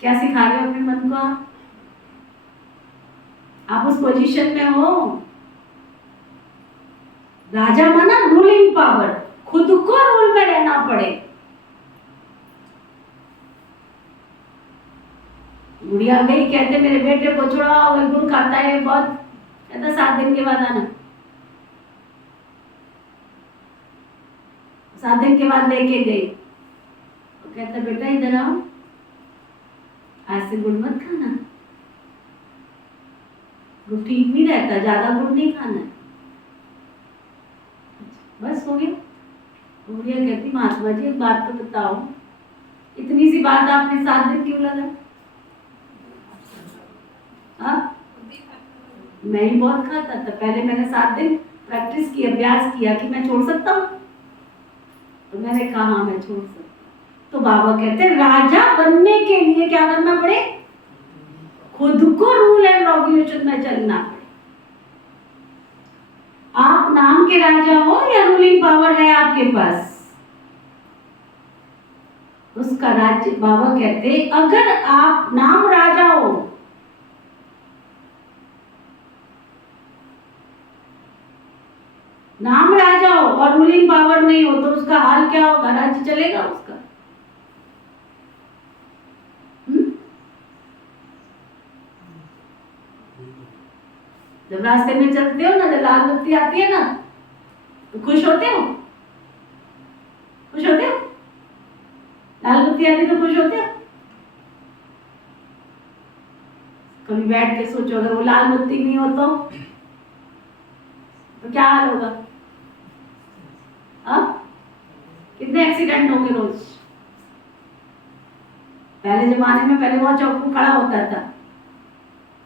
क्या सिखा रहे हो अपने मन को? आप उस पोजीशन में हो, राजा माना रूलिंग पावर, खुद को रूल में रहना पड़े। गुड़िया गई, कहते मेरे बेटे को छुड़ाओ, गुड़ खाता है बहुत, कहता 7 दिन के बाद आना। 7 दिन के बाद लेके गई, तो कहता बेटा इधर आओ, आज से गुड़ मत खाना, गुड़ ठीक नहीं रहता, ज्यादा गुड़ नहीं खाना है। बस हो गया। गुड़िया कहती महात्मा जी एक बात तो बताओ, इतनी सी बात आपने 7 दिन क्यों लगा? मैं ही बहुत खाता था पहले, मैंने 7 दिन प्रैक्टिस की, अभ्यास किया कि मैं छोड़ सकता हूँ। तो मैंने कहा हाँ मैं छोड़ सकता। तो बाबा कहते हैं राजा बनने के लिए क्या करना पड़े? खुद को रूल एंड रेगुलेशन में चलना पड़े। आप नाम के राजा हो या रूलिंग पावर है आपके पास, उसका राज्य। बाबा कहते हैं अगर आप नाम राजा हो, नाम राजा हो और रूलिंग पावर नहीं हो, तो उसका हाल क्या होगा? राज्य चलेगा उसका? जब रास्ते में चलते हो ना, जब लाल बत्ती आती है ना, तो खुश होते हो? खुश होते हो? लाल बत्ती आती तो खुश होते हो? कभी बैठ के सोचो, अगर वो लाल बत्ती नहीं हो तो क्या हाल होगा? कितने एक्सीडेंट होंगे रोज। पहले जमाने में पहले वो चौकू खड़ा होता था,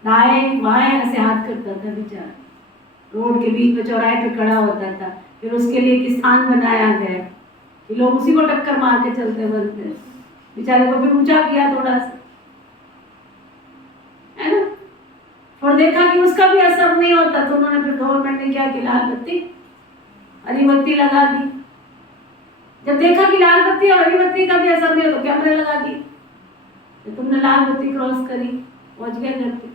दाएं बाएं ऐसे हाथ करता था बेचारा, रोड के बीच में चौराहे पे खड़ा होता था। फिर उसके लिए एक स्थान बनाया गया कि लोग उसी को टक्कर मार के चलते बनते, बेचारे को फिर ऊंचा किया थोड़ा सा, है ना। और देखा कि उसका भी असर नहीं होता, तो उन्होंने फिर गवर्नमेंट ने क्या किया, लाल बत्ती हरी बत्ती लगा दी। जब देखा कि लाल बत्ती और हरी बत्ती का भी असर नहीं हो, तो कैमरे लगा दिए, तो तुमने लाल बत्ती क्रॉस करी, पहुंच गए घर पे।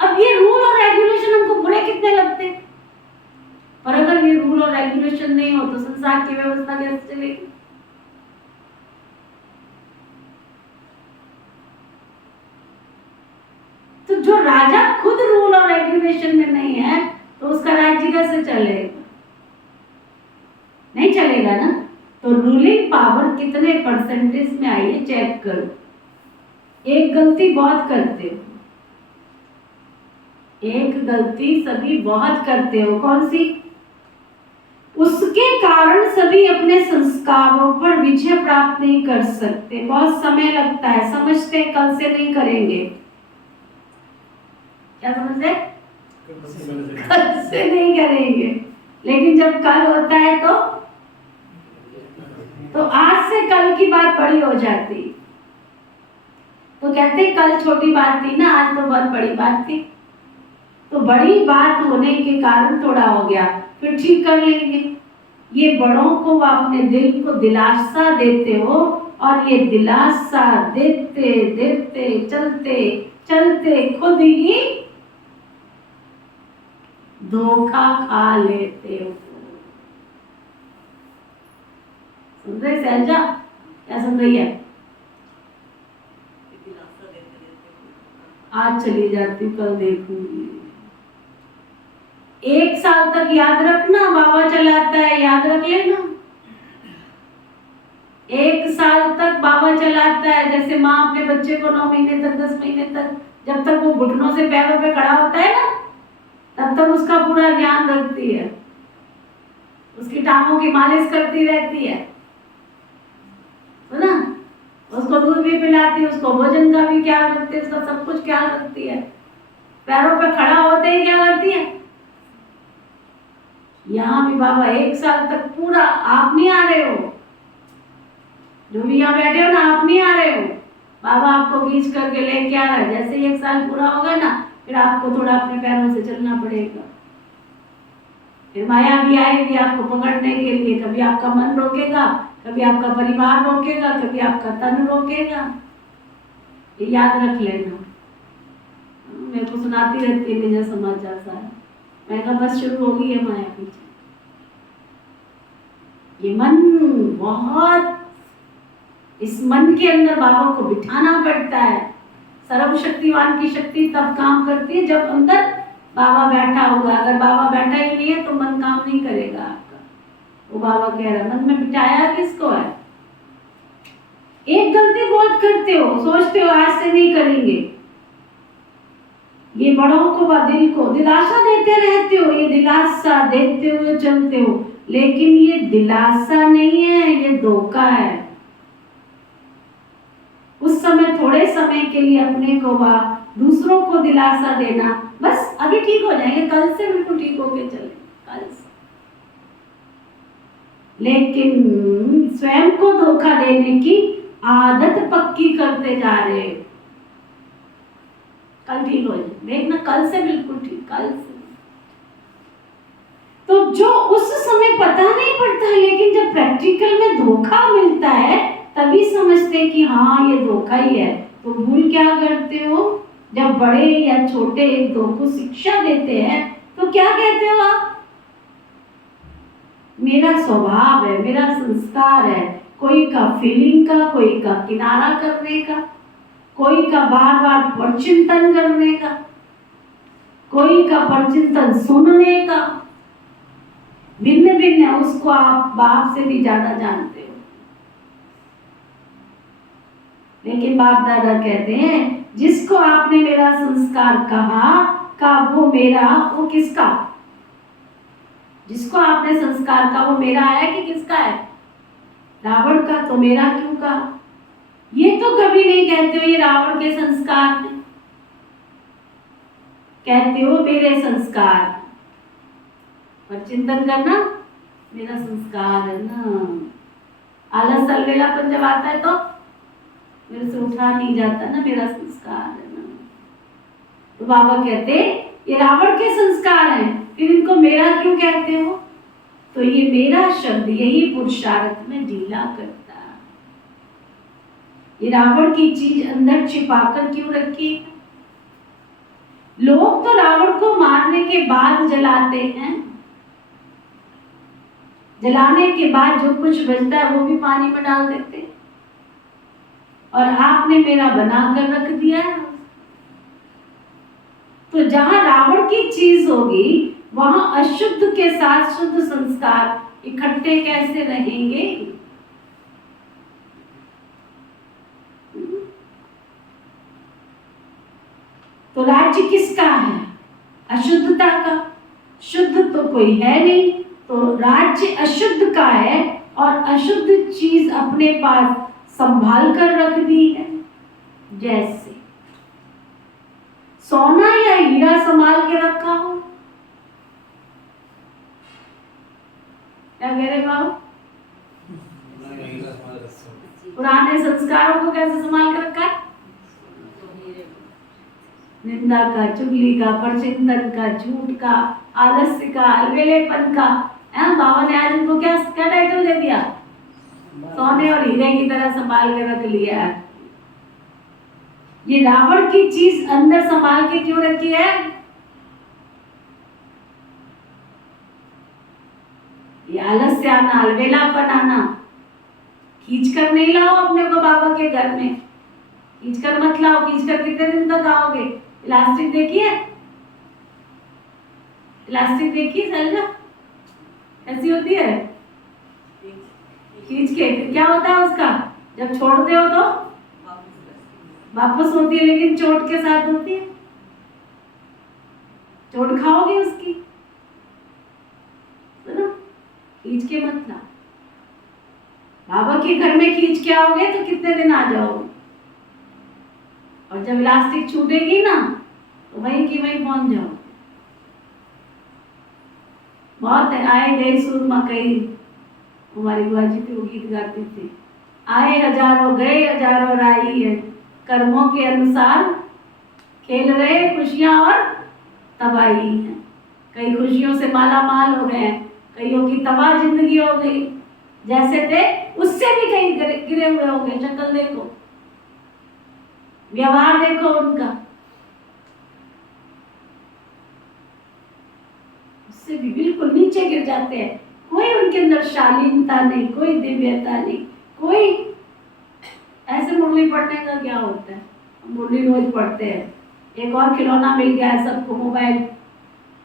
अब ये रूल और रेगुलेशन हमको बुरे कितने लगते हैं, पर अगर ये रूल और रेगुलेशन नहीं हो तो संसार की व्यवस्था कैसे चलेगी? तो जो राजा खुद रूल और रेगुलेशन में नहीं है, तो उसका राज्य कैसे चलेगा? नहीं चलेगा ना। तो रूलिंग पावर कितने परसेंटेज में आई है चेक करो। एक गलती बहुत करते हो, एक गलती सभी बहुत करते हो, कौन सी? उसके कारण सभी अपने संस्कारों पर विजय प्राप्त नहीं कर सकते। बहुत समय लगता है, समझते कल से नहीं करेंगे। क्या समझते? कल से नहीं करेंगे, लेकिन जब कल होता है तो आज से कल की बात बड़ी हो जाती। तो कहते कल छोटी बात थी ना, आज तो बहुत बड़ी बात थी। तो बड़ी बात होने के कारण थोड़ा हो गया, फिर ठीक कर लेंगे। ये बड़ों को अपने दिल को दिलासा देते हो, और ये दिलासा देते देते चलते चलते खुद ही धोखा खा लेते हो। सुन रहे सहजा? क्या सुन रही है? आज चली जाती हूँ, कल देखूंगी। 1 साल तक याद रखना, बाबा चलाता है, याद रख लेना। 1 साल तक बाबा चलाता है। जैसे माँ अपने बच्चे को 9 महीने तक, 10 महीने तक, जब तक वो घुटनों से पैरों पे खड़ा होता है ना, तब तक उसका पूरा ध्यान रखती है, उसकी टांगों की मालिश करती रहती है, ना? उसको दूध भी पिलाती है, उसको भोजन का भी ख्याल रखती है, उसका सब कुछ ख्याल रखती है। पैरों पे खड़ा होते ही क्या करती है? यहाँ भी बाबा 1 साल तक पूरा, आप नहीं आ रहे हो, जो भी यहाँ बैठे हो ना, आप नहीं आ रहे हो, बाबा आपको खींच करके लेके आ रहा है। जैसे ही 1 साल पूरा होगा ना, फिर आपको थोड़ा अपने पैरों से चलना पड़ेगा। फिर माया भी आएगी आपको पकड़ने के लिए। कभी आपका मन रोकेगा, कभी आपका परिवार रोकेगा, कभी आपका तन रोकेगा। ये याद रख लेना। मेरे को सुनाती रहती है निजा समाचार सारा। मैं कहा बस शुरू हो गई है माया पीछे। ये मन बहुत, इस मन के अंदर बाबा को बिठाना पड़ता है। सर्वशक्तिवान की शक्ति तब काम करती है जब अंदर बाबा बैठा होगा। अगर बाबा बैठा ही नहीं है तो मन काम नहीं करेगा आपका। वो बाबा कह रहा है मन में बिठाया किसको है? एक गलती बहुत करते हो, सोचते हो आज से नहीं करेंगे, ये बड़ों को व दिल को दिलासा देते रहते हो, ये दिलासा देते हुए चलते हो, लेकिन ये दिलासा नहीं है, ये धोखा है। उस समय थोड़े समय के लिए अपने को व दूसरों को दिलासा देना, बस अभी ठीक हो जाएंगे, कल से बिल्कुल ठीक होके चले, कल से। लेकिन स्वयं को धोखा देने की आदत पक्की करते जा रहे हो। कल ठीक हो जाए, देखना कल से बिल्कुल ठीक, कल से। तो जो उस समय पता नहीं पड़ता, लेकिन जब प्रैक्टिकल में धोखा मिलता है तभी समझते कि हाँ ये धोखा ही है। तो भूल क्या करते हो, जब बड़े या छोटे एक दो को शिक्षा देते हैं तो क्या कहते हो आप, मेरा स्वभाव है, मेरा संस्कार है। कोई का फीलिंग का, कोई का किनारा करने का, कोई का बार बार परचिंतन करने का, कोई का परचिंतन सुनने का, भिन्न भिन्न है। उसको आप बाप से भी ज्यादा जानते हो। लेकिन बाप दादा कहते हैं जिसको आपने मेरा संस्कार कहा का वो मेरा, वो किसका, जिसको आपने संस्कार का वो मेरा है कि किसका है, रावण का। तो मेरा क्यों कहा, ये तो कभी नहीं कहते हो ये रावण के संस्कार हैं, कहते हो मेरे संस्कार। और चिंतन करना मेरा संस्कार है ना। आलस अलवेलापन जब आता है तो मेरे से उठा नहीं जाता ना, मेरा संस्कार है ना। तो बाबा कहते ये रावण के संस्कार हैं, फिर इनको मेरा क्यों कहते हो। तो ये मेरा शब्द यही पुरुषार्थ में ढीला करता है। ये रावण की चीज अंदर छिपाकर क्यों रखी। लोग तो रावण को मारने के बाद जलाते हैं, जलाने के बाद जो कुछ बचता है वो भी पानी में डाल देते, और आपने मेरा बनाकर रख दिया है। तो जहां रावण की चीज होगी वहां अशुद्ध के साथ शुद्ध संस्कार इकट्ठे कैसे रहेंगे। तो राज्य किसका है, अशुद्धता का। शुद्ध तो कोई है नहीं, तो राज्य अशुद्ध का है और अशुद्ध चीज अपने पास संभाल कर रख दी है। जैसे सोना या हीरा संभाल के रखा हो, क्या कह रहे बाबू, पुराने संस्कारों को कैसे संभाल कर रखा है, निंदा का, चुगली का, परचिंतन का, झूठ का, आलस्य का, अलवेलेपन का। बाबा ने आज उनको क्या क्या टाइटल दे दिया, सोने और हीरे की तरह संभाल के रख लिया। ये रावण की चीज अंदर संभाल के क्यों रखी है, ये आलस्य आना, अलवेलापन आना। खींच कर नहीं लाओ अपने को बाबा के घर में, खींच कर मत लाओ। खींच कर कितने दिन तक आओगे। इलास्टिक देखिए, इलास्टिक देखिए सलजा कैसी होती है, खींच के फिर क्या होता है उसका, जब छोड़ते हो तो वापस होती है, लेकिन चोट के साथ होती है, चोट खाओगे उसकी, है ना। खींच के मत ला। बाबा के घर में खींच के आओगे तो कितने दिन आ जाओगे, और जब इलास्टिक छूटेगी ना तो वहीं की वहीं पहुंच जाओ। बहुत है, आए गए सुरमा कई, हमारी बुआ जी थी वो गीत गाती थी, आए हजारों गए हजारों राही है, कर्मों के अनुसार खेल रहे खुशियां और तबाही है। कई खुशियों से माला माल हो गए, कईयों की तबाह जिंदगी हो गई, जैसे थे उससे भी कहीं गिरे हुए हो गए। शक्ल देखो, व्यवहार देखो उनका, उससे भी बिल्कुल नीचे गिर जाते हैं। कोई उनके अंदर शालीनता नहीं, कोई दिव्यता नहीं, कोई ऐसे मुरली पढ़ने का क्या होता है, मुरली रोज पढ़ते हैं। एक और खिलौना मिल गया है सबको, मोबाइल,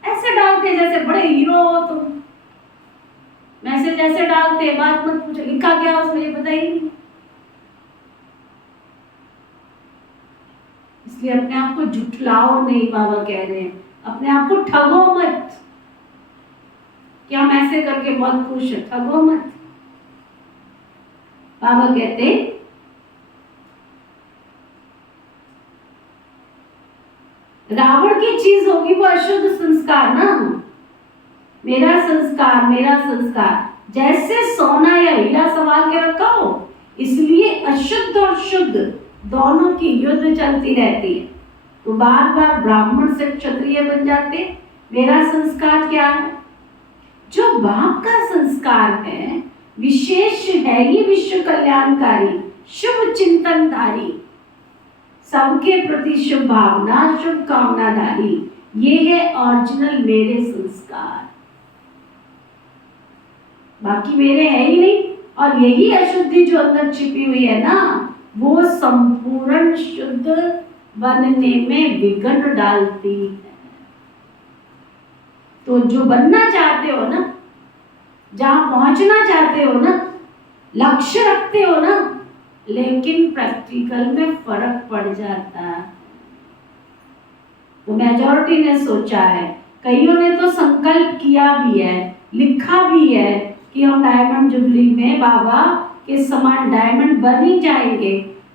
ऐसे डालते जैसे बड़े हीरो हो तुम, मैसेज ऐसे डालते, बात मत पूछो लिखा क्या उसमें ये पता ही नहीं। इसलिए अपने आप को झुठलाओ नहीं, बाबा कह रहे हैं अपने आप को ठगो मत कि हम ऐसे करके बहुत खुश है, ठगो मत। बाबा कहते रावण की चीज होगी वो अशुद्ध संस्कार ना, मेरा संस्कार, मेरा संस्कार। जैसे सोना या हीरा संभाल के रखा हो, इसलिए अशुद्ध और शुद्ध दोनों की युद्ध चलती रहती है। तो बार बार ब्राह्मण से क्षत्रिय बन जाते। मेरा संस्कार क्या है? जो बाप का संस्कार है विशेष है, ही विश्व कल्याणकारी, शुभ चिंतनधारी, सबके प्रति शुभ भावना, शुभ कामनाधारी, ये है ओरिजिनल मेरे संस्कार। बाकी मेरे है ही नहीं। और यही अशुद्धि जो अंदर छिपी हुई है ना, वो संपूर्ण शुद्ध बनने में विघ्न डालती है। तो जो बनना चाहते हो ना, जहां पहुंचना चाहते हो ना, लक्ष्य रखते हो ना, लेकिन प्रैक्टिकल में फर्क पड़ जाता है। तो मेजॉरिटी ने सोचा है, कईयों ने तो संकल्प किया भी है, लिखा भी है कि हम डायमंड जुबली में बाबा के समान डायमंड बन ही जाएंगे।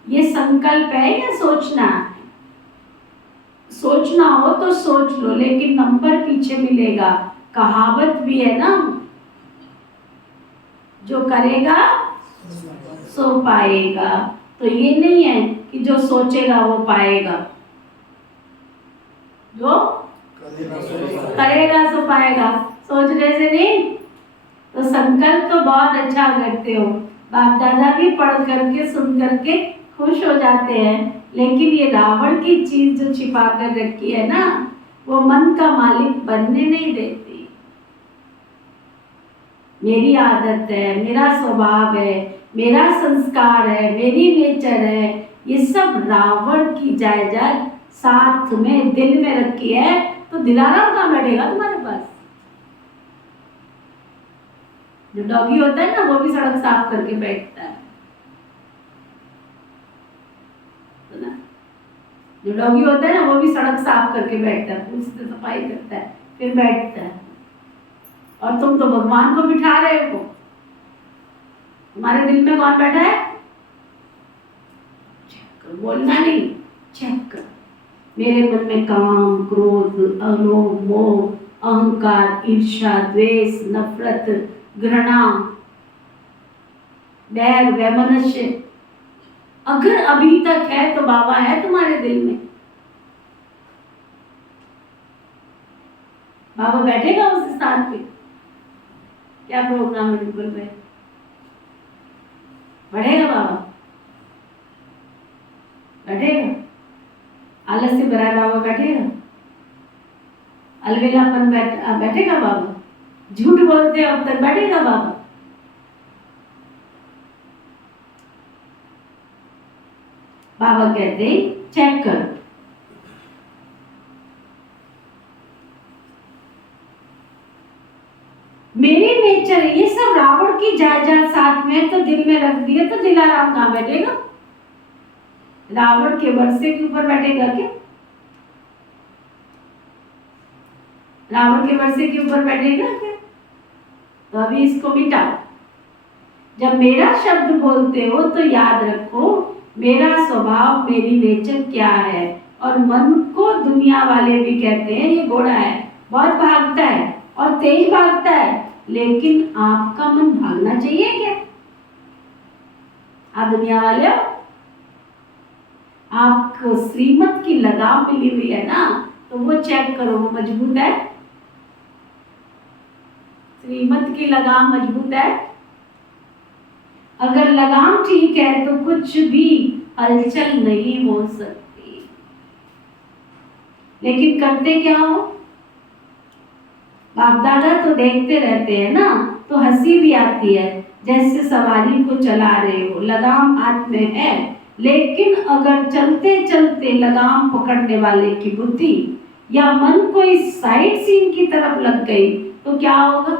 ये संकल्प है या सोचना है? सोचना हो तो सोच लो, लेकिन नंबर पीछे मिलेगा। कहावत भी है ना, जो करेगा सो पाएगा। तो ये नहीं है कि जो सोचेगा वो पाएगा, जो करेगा सो पाएगा, सोचने से नहीं। तो संकल्प तो बहुत अच्छा करते हो, बाप दादा भी पढ़ करके सुन करके खुश हो जाते हैं, लेकिन ये रावण की चीज जो छिपा कर रखी है ना, वो मन का मालिक बनने नहीं देती। मेरी आदत है, मेरा स्वभाव है, मेरा संस्कार है, मेरी नेचर है, ये सब रावण की जायदाद साथ में दिल में रखी है। तो दिलाराम कहाँ बैठेगा तुम्हारे पास? जो डॉगी होता है ना, वो भी सड़क साफ करके बैठता है ना। जो डॉगी होता है ना, वो भी सड़क साफ करके बैठता है, पूछते सफाई करता है, फिर बैठता है। और तुम तो भगवान को बिठा रहे हो। तुम्हारे दिल में कौन बैठा है? चेक कर, बोलना नहीं, चेक कर। मेरे मन में काम, क्रोध, अलोभ, मोह, अहंकार, ईर्ष्या, द्वेष, नफरत, घृणा, बैर, वैमनस्य अगर अभी तक है तो बाबा है तुम्हारे दिल में। बाबा बैठेगा उस स्थान पे? क्या प्रोग्राम है गूगल पे? बढ़ेगा बाबा? बैठेगा? आलस से भरा बाबा बैठेगा? अलवेलापन बैठेगा बाबा? झूठ बोलते अब तक बैठेगा बाबा? बाबा कहते चेक कर। मेरी नेचर ये सब रावण की जायदाद साथ में तो दिल में रख दिए, तो दिलाराम कहाँ बैठेगा? रावण के वर्षे के ऊपर बैठेगा क्या? रावण के वर्षे के ऊपर बैठेगा क्या? तो अभी इसको मिटाओ। जब मेरा शब्द बोलते हो तो याद रखो मेरा स्वभाव, मेरी नेचर क्या है। और मन को दुनिया वाले भी कहते हैं ये घोड़ा है, बहुत भागता है और तेज भागता है, लेकिन आपका मन भागना चाहिए क्या? आप दुनिया वाले हो, आपको श्रीमत की लगाम मिली हुई है ना, तो वो चेक करो, वो मजबूत है? श्रीमत की लगाम मजबूत है? अगर लगाम ठीक है तो कुछ भी हलचल नहीं हो सकती। लेकिन करते क्या हो? बाप दादा तो देखते रहते हैं ना, तो हंसी भी आती है। जैसे सवारी को चला रहे हो, लगाम हाथ में है, लेकिन अगर चलते चलते लगाम पकड़ने वाले की बुद्धि या मन कोई साइड सीन की तरफ लग गई तो क्या होगा?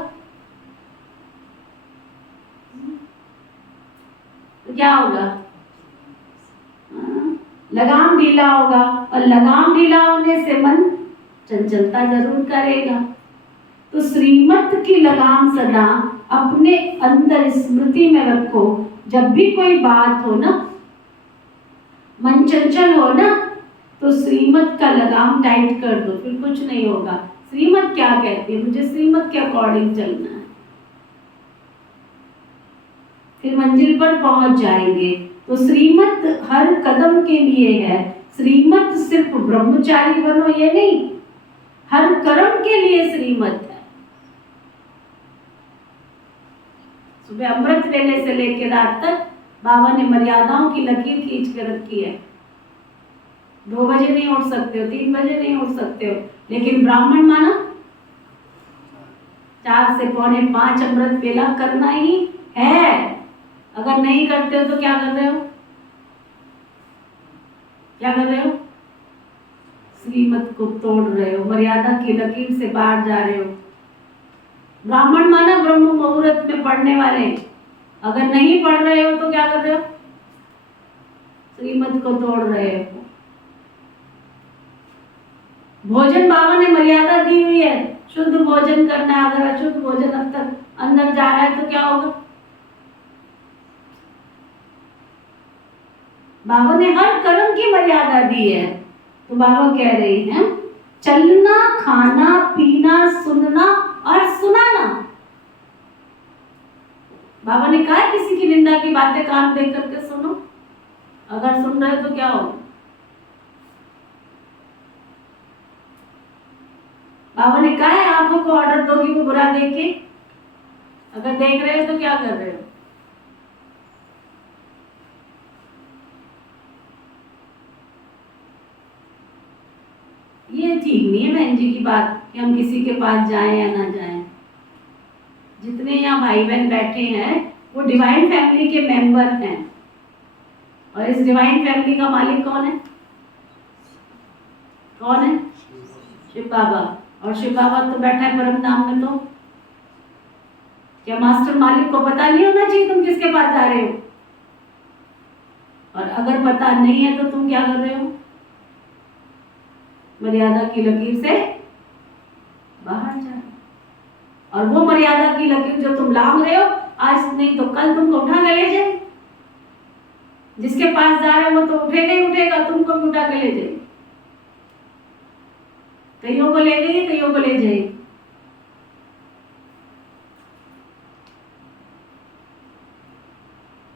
तो क्या होगा? लगाम ढीला होगा, और लगाम ढीला होने से मन चंचलता जरूर करेगा। तो श्रीमत की लगाम सदा अपने अंदर स्मृति में रखो। जब भी कोई बात हो ना, मन चंचल हो ना, तो श्रीमत का लगाम टाइट कर दो, फिर कुछ नहीं होगा। श्रीमत क्या कहती है? मुझे श्रीमत के अकॉर्डिंग चलना है। फिर मंजिल पर पहुंच जाएंगे। तो श्रीमत हर कदम के लिए है। श्रीमत सिर्फ ब्रह्मचारी बनो ये नहीं, हर कर्म के लिए श्रीमत है। सुबह अमृत वेले से लेकर रात तक बाबा ने मर्यादाओं की लकीर खींच के रखी है। 2 बजे नहीं उठ सकते हो, 3 बजे नहीं उठ सकते हो, लेकिन ब्राह्मण माना 4 से पौने 5 अमृत वेला करना ही है। अगर नहीं करते हो तो क्या कर रहे हो? क्या कर रहे हो? श्रीमत को तोड़ रहे हो, मर्यादा की लकीर से बाहर जा रहे हो। ब्राह्मण माना ब्रह्म मुहूर्त में पढ़ने वाले, अगर नहीं पढ़ रहे हो तो क्या कर रहे हो? श्रीमत को तोड़ रहे हो। भोजन बाबा ने मर्यादा दी हुई है, शुद्ध भोजन करना है। अगर अशुद्ध भोजन अब तक अंदर जा रहा है तो क्या होगा? बाबा ने हर कर्म की मर्यादा दी है। तो बाबा कह रहे हैं चलना, खाना, पीना, सुनना और सुनाना। बाबा ने कहा किसी की निंदा की बातें कान देख करके सुनो। अगर सुन रहे हो तो क्या होगा? बाबा ने कहा है आंखों को ऑर्डर दो कि वो बुरा देखे। अगर देख रहे हो तो क्या कर रहे हो? ये ठीक नहीं है बहन जी की बात कि हम किसी के पास जाएं या ना जाएं। जितने यहाँ भाई बहन बैठे हैं वो डिवाइन फैमिली के मेंबर हैं, और इस डिवाइन फैमिली का मालिक कौन है? कौन है? शिव बाबा। और शिव बाबा तो बैठा है परम धाम में। तो क्या मास्टर मालिक को पता नहीं होना चाहिए तुम किसके पास जा रहे हो? और अगर पता नहीं है तो तुम क्या कर रहे हो? मर्यादा की लकीर से बाहर जा रहे हो। और वो मर्यादा की लकीर जो तुम लांघ रहे हो, आज नहीं तो कल तुमको उठा के ले जाए। जिसके पास जा रहे हो वो तो उठेगा ही उठेगा, तुमको भी उठा के ले जाए। कईयों को ले गई, कईयों को ले जाएगी।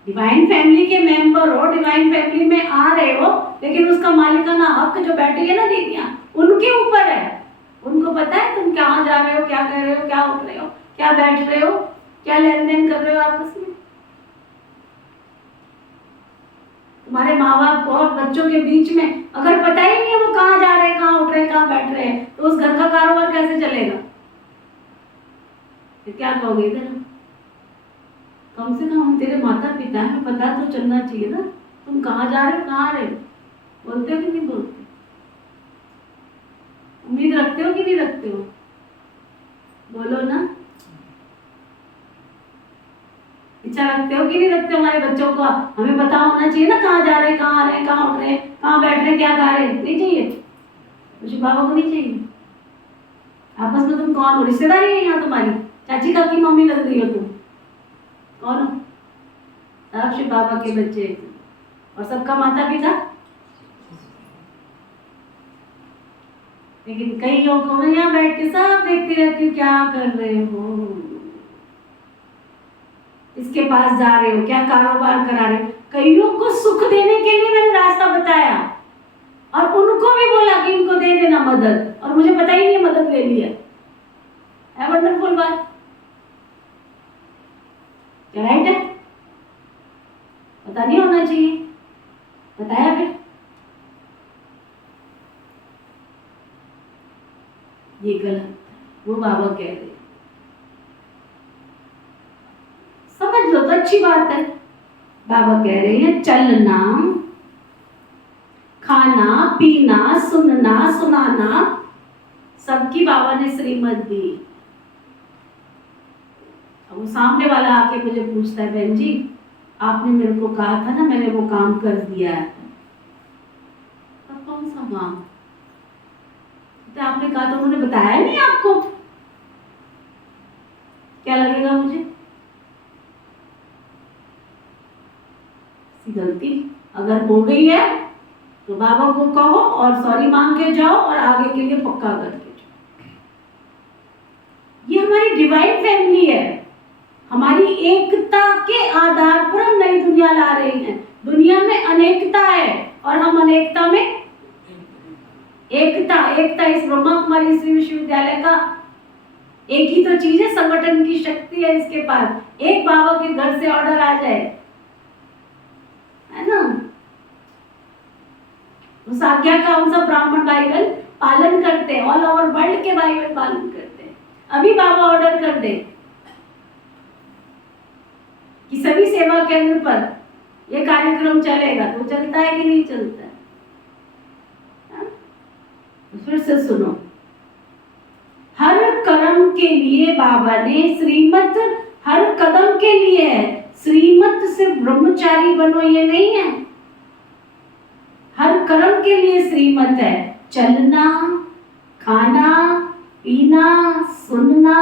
डिवाइन फैमिली के मेंबर हो, डिवाइन फैमिली में आ रहे हो, लेकिन उसका मालिकाना हक जो बैठी है ना दीदियां, उनके ऊपर है। उनको पता है तुम कहाँ जा रहे हो, क्या कर रहे हो, क्या उठ रहे हो, क्या बैठ रहे हो, क्या लेन देन कर रहे हो आपस में। तुम्हारे माँ बाप को और बच्चों के बीच में अगर पता ही नहीं है वो कहाँ जा रहे हैं, कहाँ उठ रहे हैं, कहाँ बैठ रहे हैं, तो उस घर का कारोबार कैसे चलेगा? फिर क्या कहोगे? इधर कम से कम तेरे माता पिता हमें पता तो चलना चाहिए ना, तुम कहाँ जा रहे हो, कहाँ आ रहे हो। बोलते हो कि नहीं बोलते? उम्मीद रखते हो कि नहीं रखते हो? बोलो ना। इच्छा रखते हो कि नहीं रखते हो? हमारे बच्चों को हमें पता होना चाहिए ना, कहाँ जा रहे हैं, कहाँ आ रहे हैं, कहाँ उठ रहे हैं, कहाँ बैठ रहे हैं, क्या खा रहे हैं। नहीं चाहिए? मुझे बाबा को नहीं चाहिए? आपस में तुम कौन हो? रिश्तेदारी है यहाँ तुम्हारी? चाची का की मम्मी लग रही हो तुम? कौन हो? सब शिव बाबा के बच्चे और सबका माता पिता। लेकिन कई लोग को यहाँ बैठ के सब देखती रहती हूँ, क्या कर रहे हो, इसके पास जा रहे हो, क्या कारोबार करा रहे हो। कईयों को सुख देने के लिए मैंने रास्ता बताया और उनको भी बोला कि इनको दे देना मदद, और मुझे पता ही नहीं मदद ले लिया। है वंडरफुल बात? क्या राइट है? पता नहीं होना चाहिए, बताया फिर। ये गलत है, वो बाबा कह रहे हैं। समझ लो तो अच्छी बात है। बाबा कह रहे हैं चलना, खाना, पीना, सुनना, सुनाना, सबकी बाबा ने श्रीमत दी। अब वो सामने वाला आके मुझे पूछता है, बहन जी आपने मेरे को कहा था ना, मैंने वो काम कर दिया है। तो कौन सा काम? तो आपने कहा तो उन्होंने बताया नहीं आपको। क्या लगेगा मुझे? गलती अगर हो गई है तो बाबा को कहो और सॉरी मांग के जाओ और आगे के लिए पक्का करके जाओ। ये हमारी डिवाइन फैमिली है। हमारी एकता के आधार और हम अनेकता में एकता। एकता इस ब्रह्मा कुमारी श्री विश्वविद्यालय का एक ही तो चीज है, संगठन की शक्ति है इसके पास। एक बाबा के घर से ऑर्डर आ जाए, है ना, उस आज्ञा का हम सब ब्राह्मण भाई बहन पालन करते हैं, ऑल ओवर वर्ल्ड के भाई बहन पालन करते हैं। अभी बाबा ऑर्डर कर दे कि सभी सेवा केंद्र पर ये कार्यक्रम चलेगा, तो चलता है कि नहीं चलता है? तो फिर से सुनो, हर कर्म के लिए बाबा ने श्रीमत, हर कदम के लिए है। श्रीमत सिर्फ ब्रह्मचारी बनो ये नहीं है, हर कर्म के लिए श्रीमत है। चलना, खाना, पीना, सुनना,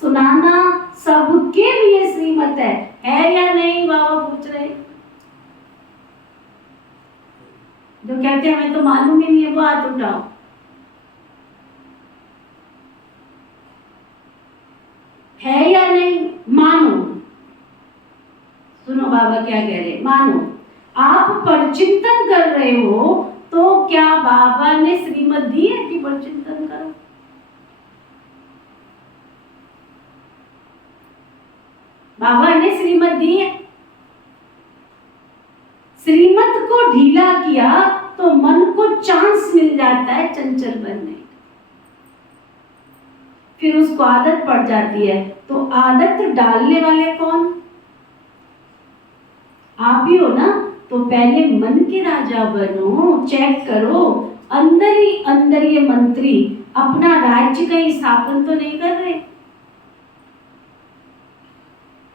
सुनाना, सबके लिए श्रीमत है या नहीं? बाबा पूछ रहे। जो कहते हैं हमें तो मालूम ही नहीं है, वो हाथ उठाओ। है या नहीं? मानो। सुनो बाबा क्या कह रहे, मानो। आप परचिंतन कर रहे हो तो क्या बाबा ने श्रीमत दी है कि परचिंतन करो? बाबा ने श्रीमत दी है। श्रीमत को ढीला किया तो मन को चांस मिल जाता है चंचल बनने, फिर उसको आदत पड़ जाती है। तो आदत डालने वाले कौन? आप ही हो ना। तो पहले मन के राजा बनो, चेक करो अंदर ही अंदर ये मंत्री अपना राज्य का स्थापन तो नहीं कर रहे।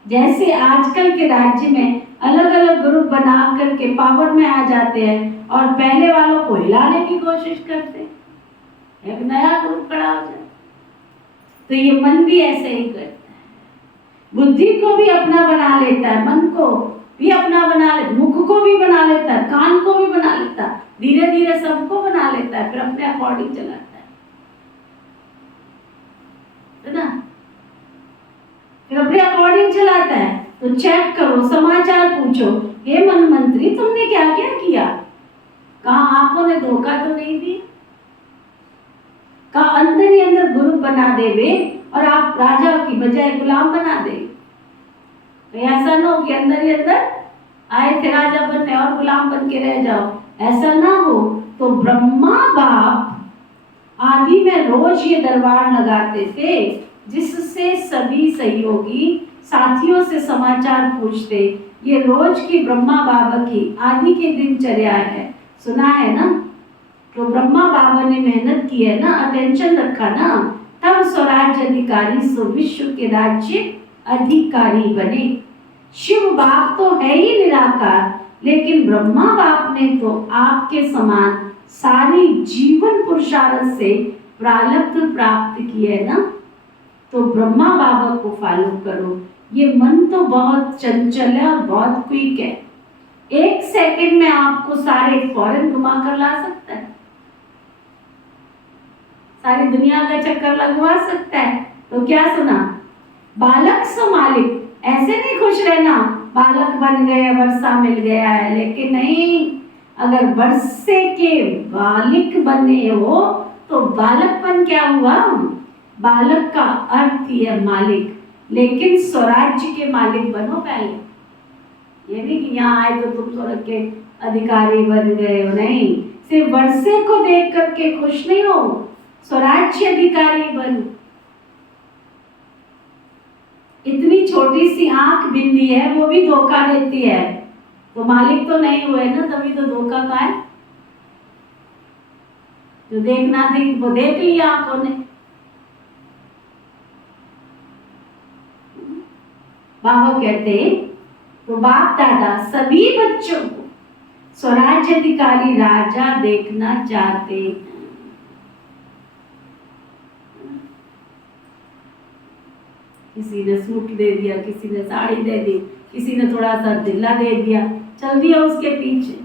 जैसे आजकल के राज्य में अलग अलग ग्रुप बना करके पावर में आ जाते हैं और पहले वालों को हिलाने की कोशिश करते हैं, एक नया ग्रुप खड़ा हो जाए। तो ये मन भी ऐसे ही करता है, बुद्धि को भी अपना बना लेता है, मन को भी अपना बना लेता, मुख को भी बना लेता है, कान को भी बना लेता है, धीरे धीरे सबको बना लेता है, फिर अपने अकॉर्डिंग चलाता है ना, फिर अपने अकॉर्डिंग चलाता है। तो चेक करो, समाचार पूछो, हे मन मंत्री तुमने क्या क्या किया? कहा आंखों ने धोखा तो नहीं दी? कहा अंदर ही अंदर गुरु बना देवे और आप राजा की बजाय गुलाम बना दे। तो ऐसा ना हो कि अंदर ही अंदर आए थे राजा बनने और गुलाम बन के रह जाओ, ऐसा ना हो। तो ब्रह्मा बाप आदि में रोज ये दरबार लगाते थे, जिससे सभी सहयोगी साथियों से समाचार पूछते। ये रोज की ब्रह्मा बाबा की आदि की दिनचर्या है, सुना है ना। तो ब्रह्मा बाबा ने मेहनत की है ना, अटेंशन रखा ना, तब स्वराज्य अधिकारी सो विश्व के राज्य अधिकारी बने। शिव बाप तो है ही निराकार, लेकिन ब्रह्मा बाप ने तो आपके समान सारी जीवन पुरुषार्थ से प्रारब्ध प्राप्त की है ना। तो ब्रह्मा बाबा को फॉलो करो। ये मन तो बहुत चंचल है और बहुत क्विक है, एक सेकंड में आपको सारे फॉरेन घुमा कर ला सकता है, सारी दुनिया का चक्कर लगवा सकता है। तो क्या सुना, बालक सो मालिक। ऐसे नहीं खुश रहना बालक बन गए, वर्षा मिल गया है, लेकिन नहीं, अगर वर्षे के बालिक बने हो तो बालकपन क्या हुआ? बालक का अर्थ ही है मालिक, लेकिन स्वराज्य के मालिक बनो पहले। ये नहीं कि यहाँ आए तो तुम स्वर्ग के अधिकारी बन गए हो, नहीं। सिर्फ वर्षे को देख करके खुश नहीं हो, स्वराज्य अधिकारी बनो। इतनी छोटी सी आंख बिंदी है, वो भी धोखा देती है, तो मालिक तो नहीं हुए ना, तभी तो धोखा का है। जो देखना थी वो देख लिया आंखों ने। बाबा कहते तो बाप दादा सभी बच्चों को स्वराज्य अधिकारी राजा देखना चाहते हैं। किसी ने सूट दे दिया, किसी ने साड़ी दे दी, किसी ने थोड़ा सा दिल्ला दे दिया, चल दिया उसके पीछे।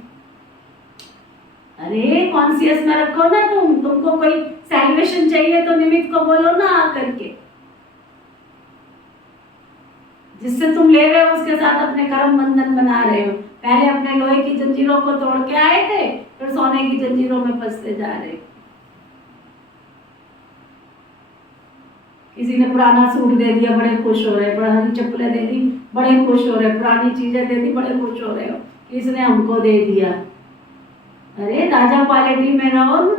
अरे कॉन्शियस में रखो ना, तुमको कोई सैल्वेशन चाहिए तो निमित्त को बोलो ना आकर के, जिससे तुम ले रहे हो उसके साथ अपने कर्म बंधन बना रहे हो। पहले अपने लोहे की जंजीरों को तोड़ के आए थे, फिर सोने की जंजीरों में फंसते जा रहे। किसी ने पुराना सूट दे दिया, बड़े खुश हो रहे, पुरानी चप्पलें दे दी, बड़े खुश हो रहे, पुरानी चीजें दे दी, बड़े खुश हो रहे हो, किसने हमको दे दिया। अरे राजा क्वालिटी में रहो ना,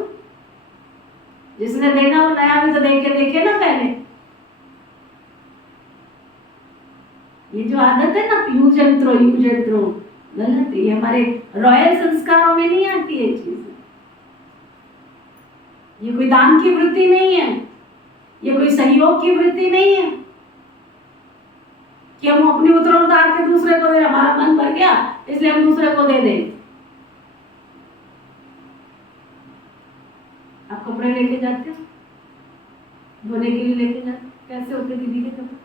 जिसने देना वो नया भी तो देखे ना पहले। ये जो आदत है ना यूज एंड थ्रो गलत है, ये हमारे रॉयल संस्कारों में नहीं आती है चीज। ये कोई दान की वृत्ति नहीं है, ये कोई सहयोग की वृत्ति नहीं है कि हम अपनी उतार के दूसरे को दे, हमारा मन भर गया इसलिए हम दूसरे को दे दें। आप कपड़े लेके जाते हो, धोने के लिए लेके जाते, कैसे होते दीदी के कपड़े?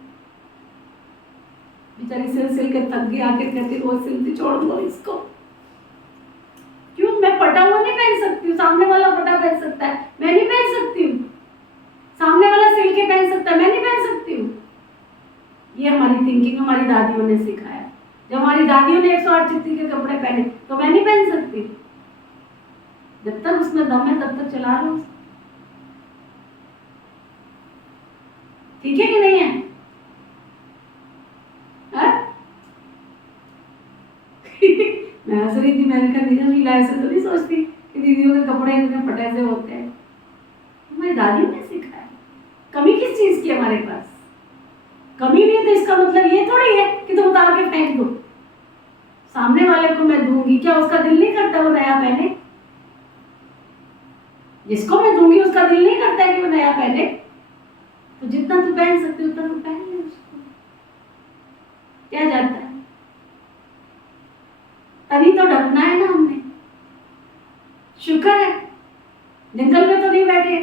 बेचारी सिल के थक गई, आके कहती वो सिलती, छोड़ दो इसको। क्यों? मैं फटा हुआ नहीं पहन सकती हूँ, सामने वाला फटा पहन सकता है, मैं नहीं पहन सकती हूँ। सामने वाला सिल के पहन सकता है, मैं नहीं पहन सकती हूँ। ये हमारी थिंकिंग हमारी दादियों ने सिखाया। जब हमारी दादियों ने 108 चित्ती के कपड़े पहने तो मैं नहीं पहन सकती। जब तक उसमें दम है तब तक चला लो। ठीक है कि नहीं है? मैं हंस रही थी, मैंने कहा नीरज लीला ऐसे तो नहीं सोचती कि दीदियों के कपड़े इतने फटे से होते हैं। हमारी दादियों ने सिखाया। कमी किस चीज की हमारे पास? कमी नहीं है तो इसका मतलब ये थोड़ी है कि तुम उतार के फेंक दो। सामने वाले को मैं दूंगी, क्या उसका दिल नहीं करता वो नया पहने? जिसको मैं दूंगी उसका दिल नहीं करता है कि वो नया पहने। तो जितना तू पहन सकती उतना तू पहन ले उसको, क्या जाता है? तभी तो ढकना है ना हमने। शुक्र है जंगल में तो नहीं बैठे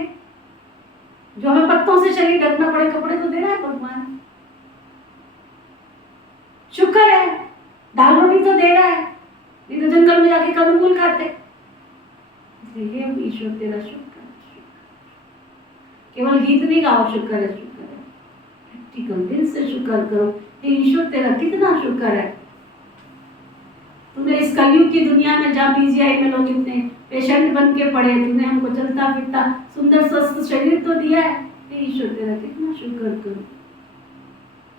जो हमें पत्तों से शरीर ढकना पड़े। कपड़े तो दे रहा है भगवान, शुक्र है। दाल रोटी तो दे रहा है, नहीं तो जंगल में जाके कंदमूल खाते। इसलिए ईश्वर तेरा शुक्र है। केवल गीत नहीं गाओ शुक्र है शुक्र है, प्रैक्टिकल दिल से शुक्र करो। ईश्वर तेरा कितना शुक्र है, तूने इस कलयुग की दुनिया में जहाँ पीजीआई में लोग इतने पेशेंट बन के पड़े, तूने हमको चलता फिरता सुंदर स्वस्थ शरीर तो दिया है। हे ईश्वर तेरा कितना शुक्र करो।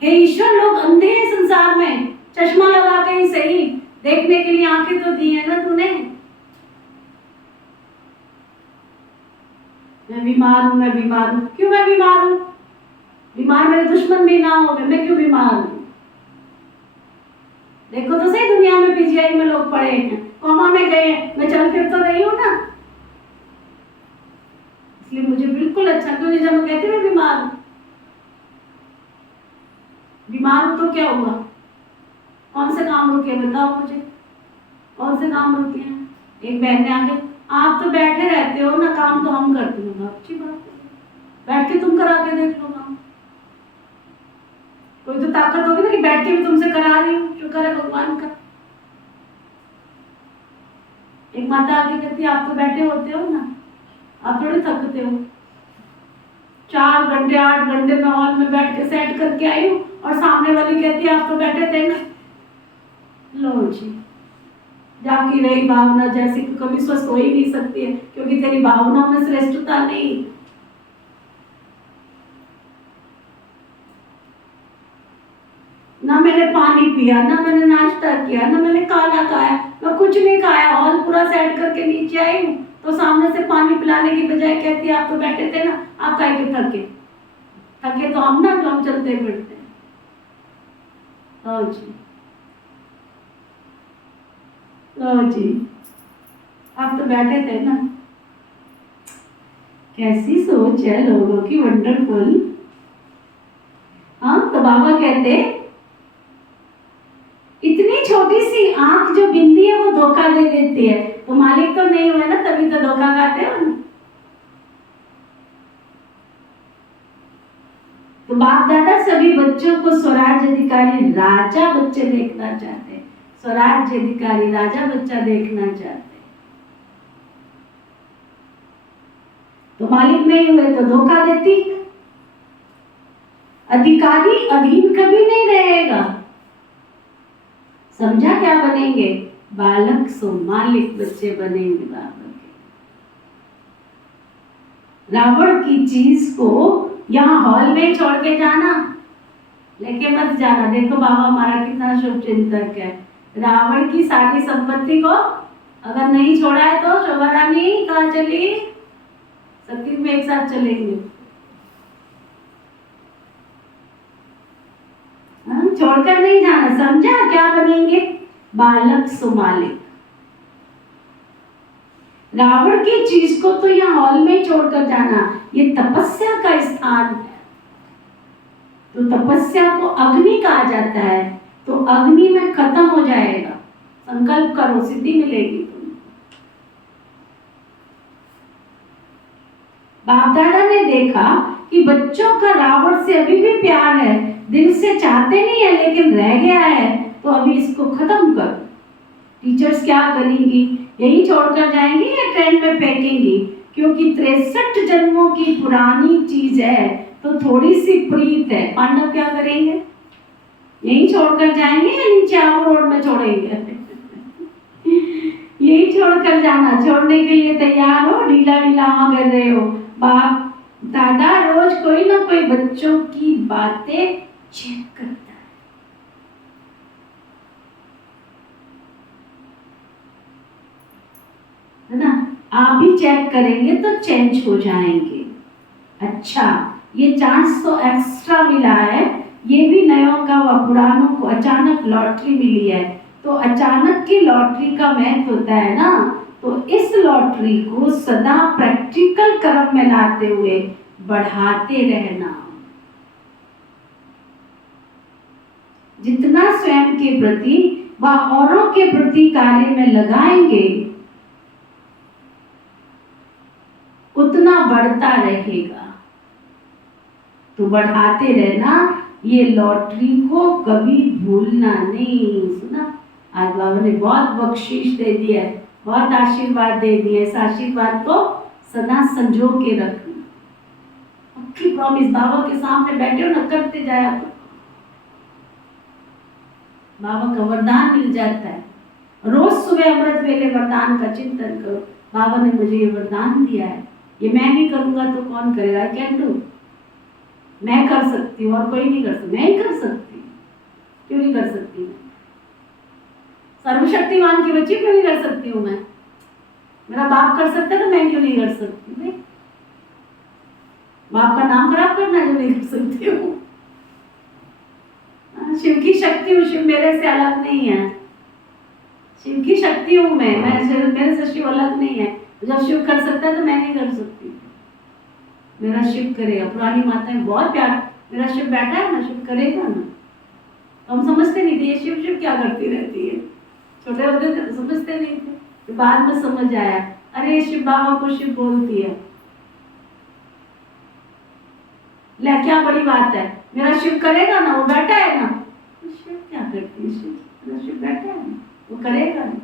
हे ईश्वर, लोग अंधे हैं संसार में, चश्मा लगा के ही सही, देखने के लिए आंखें तो दी है ना तूने। मैं बीमार हूँ, मैं बीमार हूँ। क्यों मैं बीमार हूँ? बीमार मेरे दुश्मन भी ना हो, मैं क्यों बीमार हूँ? देखो तो सही, दुनिया में पीजीआई में लोग पड़े हैं, कोमा में गए हैं, मैं चल फिर तो रही हूँ ना। इसलिए मुझे बिल्कुल अच्छा क्यों नहीं जब मैं कहती मैं बीमार हूँ। बीमार हूँ तो क्या हुआ? कौन से काम रुके बताओ मुझे, कौन से काम रुके हैं? एक बहन ने आके, आप तो बैठे रहते हो ना, काम तो हम करते हो। अच्छी बात है, बैठ के तुम करा के देख लो काम। कोई तो ताकत होगी ना कि बैठ के भी तुमसे करा रही हूँ, शुक्र है भगवान का। एक माता आगे कहती है आप तो बैठे होते हो ना, आप थोड़े थकते हो। 4 घंटे 8 घंटे मैं हॉल में बैठ के सेट करके आई हूँ और सामने वाली कहती है आप तो बैठे थे ना। लो जी, जाकी रही भावना जैसी कभी स्वस्थ हो ही नहीं सकती है, क्योंकि तेरी भावना में श्रेष्ठता नहीं। ना मैंने पानी पिया, ना मैंने नाश्ता किया, ना मैंने खाना खाया, मैं कुछ नहीं खाया, हॉल पूरा सेट करके नीचे आई हूँ तो सामने से पानी पिलाने की बजाय कहती है आप तो बैठे थे ना, आप काहे के थके? थके तो हम ना, जो हम चलते फिरते हैं। हाँ जी, हाँ जी, आप तो बैठे थे ना। कैसी सोच है लोगों की, वंडरफुल। हाँ, तो बाबा कहते इतनी छोटी सी आंख जो बिंदी है वो धोखा दे देती है। तो मालिक तो नहीं हुए ना, तभी तो धोखा खाते हो ना। तो बाप दादा सभी बच्चों को स्वराज्य अधिकारी राजा बच्चे देखना चाहते हैं, स्वराज्य अधिकारी राजा बच्चा देखना चाहते हैं। तो मालिक नहीं हुए तो धोखा देती। अधिकारी अधीन कभी नहीं रहेगा, समझा क्या बनेंगे? बालक सो मालिक बच्चे बनेंगे बाबा के। रावण की चीज को यहाँ हॉल में छोड़ के जाना, लेके मत जाना। देखो बाबा हमारा कितना शुभ चिंतक है। रावण की सारी संपत्ति को अगर नहीं छोड़ा है तो शोभा रानी कहाँ चली? सत्युग में एक साथ चलेंगे। छोड़कर नहीं जाना। समझा क्या बनेंगे? बालक सो मालिक। रावण की चीज को तो यहाँ हॉल में छोड़कर जाना, ये तपस्या का स्थान है। तो तपस्या को अग्नि कहा जाता है, तो अग्नि में खत्म हो जाएगा। संकल्प करो, सिद्धि मिलेगी। बाप दादा ने देखा कि बच्चों का रावण से अभी भी प्यार है, दिल से चाहते नहीं है लेकिन रह गया है, तो अभी इसको खत्म कर। टीचर्स क्या करेंगी? यही छोड़कर जाएंगी या ट्रेन में फेंकेंगी? क्योंकि 63 जन्मों की पुरानी चीज है, तो थोड़ी सी प्रीत है। पांडव क्या करेंगे? यही छोड़कर जाएंगे या नीचे आबू रोड में छोड़ेंगे? यही छोड़कर जाना। छोड़ने के लिए तैयार हो? ढीला ढीला हाँ कर रहे हो? बाप दादा रोज कोई ना कोई बच्चों की बातें चेक करता है ना? आप भी चेक करेंगे तो चेंज हो जाएंगे। अच्छा, ये चांस तो एक्स्ट्रा मिला है। ये भी नयों का व पुरानों को अचानक लॉटरी मिली है। तो अचानक की लॉटरी का महत्व होता है ना, तो इस लॉटरी को सदा प्रैक्टिकल कर्म में लाते हुए बढ़ाते रहना। जितना स्वयं के प्रति व औरों के प्रति कार्य में लगाएंगे, उतना बढ़ता रहेगा। तो बढ़ाते रहना। ये लॉटरी को कभी भूलना नहीं। सुना, आज बाबा ने बहुत बख्शीश दे दिया है, बहुत आशीर्वाद दे दिए। इस आशीर्वाद को सदा संजो के रखना। पक्की प्रॉमिस। बाबा के सामने बैठे हो ना, करते जाया करो। बाबा का वरदान मिल जाता है। रोज सुबह अमृत वेले वरदान का चिंतन करो। बाबा ने मुझे ये वरदान दिया है, ये मैं नहीं करूंगा तो कौन करेगा? I can do. मैं कर सकती हूँ और कोई नहीं कर सकती। मैं ही कर सकती हूँ, क्यों नहीं कर सकती? मैं सर्वशक्तिमान की बच्ची क्यों नहीं कर सकती हूँ? मैं, मेरा बाप कर सकता है तो मैं क्यों नहीं कर सकती? नहीं? बाप का नाम खराब करना जो नहीं कर सकती हूँ। शिव की शक्ति हूँ, शिव मेरे से अलग नहीं है। शिव की शक्ति हूँ मैं, मेरे से शिव अलग नहीं है। जब शिव कर सकता है तो मैं नहीं कर सकती। मेरा शिव करेगा। पुरानी माताएं बहुत प्यार, मेरा शिव बैठा है ना, शिव करेगा ना। तो हम समझते नहीं थे ये शिव शिव क्या करती रहती है। छोटे होते थे तो समझते नहीं थे, तो बाद में समझ आया, अरे शिव बाबा को शिव बोलती है। ले क्या बड़ी बात है, मेरा शिव करेगा ना, वो बैठा है ना। तो शिव क्या करती है? शिव, मेरा शिव बैठा है ना, वो करेगा ना।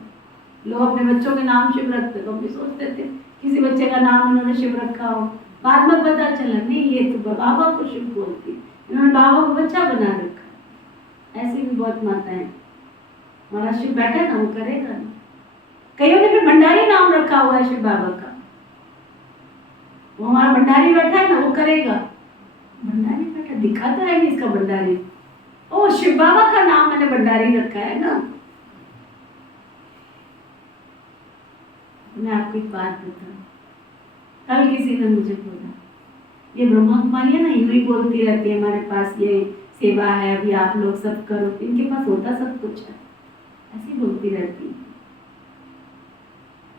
लोग अपने बच्चों के नाम शिव रखते, तो हम भी सोचते थे किसी बच्चे का नाम उन्होंने शिव रखा हो। बाद में पता चला नहीं, ये तो बाबा को शिव बोलती है, इन्होंने बाबा को बच्चा बना रखा। ऐसी भी बहुत माताएं। हमारा शिव बैठा है ना, वो करेगा ना। कईयों ने भी भंडारी नाम रखा हुआ है शिव बाबा का, वो हमारा भंडारी बैठा है ना, वो करेगा। भंडारी बैठा दिखाता है नहीं इसका भंडारी। ओ, शिव बाबा का नाम मैंने भंडारी रखा है ना। मैं आपको एक बात बताऊं, कल किसी ने मुझे बोला, ये ब्रह्मा कुमारियां ना यूं ही बोलती रहती है, हमारे पास ये सेवा है, अभी आप लोग सब करो। इनके पास होता सब कुछ है, ऐसी बोलती रहती है।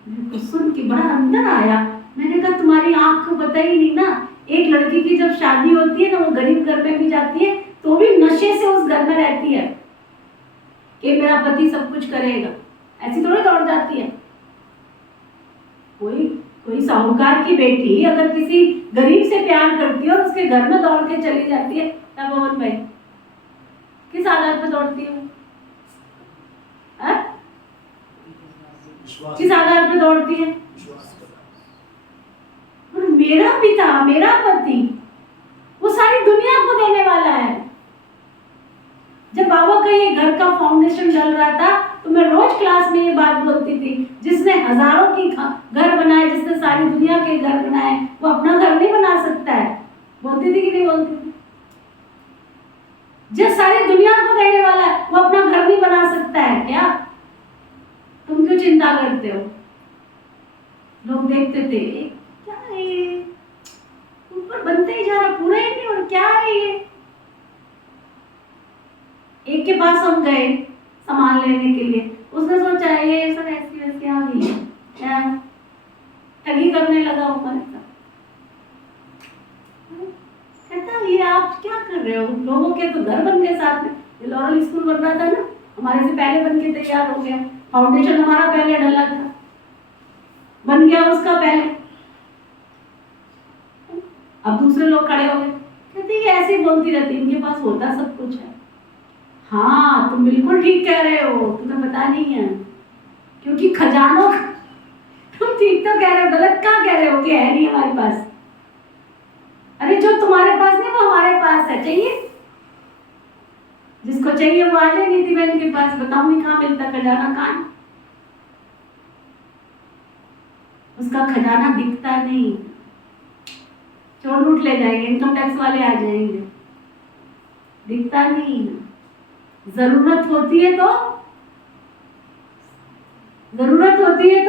मेरे को सुन के बड़ा अंदर आया। मैंने कहा तुम्हारी आंख को पता ही नहीं ना, एक लड़की की जब शादी होती है ना, वो गरीब घर में भी जाती है तो भी नशे से उस घर में रहती है कि मेरा पति सब कुछ करेगा। ऐसी थोड़ी दौड़ जाती है। कोई साहूकार की बेटी अगर किसी गरीब से प्यार करती है और उसके घर में दौड़ के चली जाती है, तब पवन भाई किस आधार पर दौड़ती है? किस आधार पर दौड़ती है? और मेरा पिता, मेरा पति, वो सारी दुनिया को देने वाला है। जब बाबा का ये घर का फाउंडेशन डल रहा था तो मैं रोज क्लास में ये बात बोलती थी, जिसने हजारों की घर बनाए, जिसने सारी दुनिया के घर बनाए, वो अपना घर नहीं बना सकता है? बोलती थी कि नहीं बोलती थी? जो सारी दुनिया को देने वाला है वो अपना घर नहीं बना सकता है क्या? तुम क्यों चिंता करते हो? लोग देखते थे क्या है ये, ऊपर बनते ही जा रहा, पूरा ही नहीं, और क्या है ये? एक के पास हम गए सामान लेने के लिए, उसने सोचा ये सब ऐसी वैसी आ गई है, ठगी करने लगा ऊपर से। कहता ये आप क्या कर रहे हो? लोगों के तो घर बन गए साथ में। ये लॉरल स्कूल बन रहा था ना, हमारे से पहले बन के तैयार हो गया, फाउंडेशन हमारा पहले डला था, बन गया उसका पहले, अब दूसरे लोग खड़े हो गए। कहते ये ऐसे बोलती रहती, इनके पास होता सब कुछ है। हाँ तुम बिल्कुल ठीक कह रहे हो, तुम्हें पता नहीं है, क्योंकि खजानों तुम ठीक तो कह रहे हो, गलत कहाँ कह रहे हो कि है नहीं हमारे पास? अरे जो तुम्हारे पास नहीं वो हमारे पास है। चाहिए? जिसको चाहिए वो आ जाए नीति बहन के पास, बताऊंगी कहाँ मिलता खजाना, कहाँ? उसका खजाना दिखता नहीं, चोर लूट ले जाएंगे, इनकम टैक्स वाले आ जाएंगे, दिखता नहीं। जरूरत होती है तो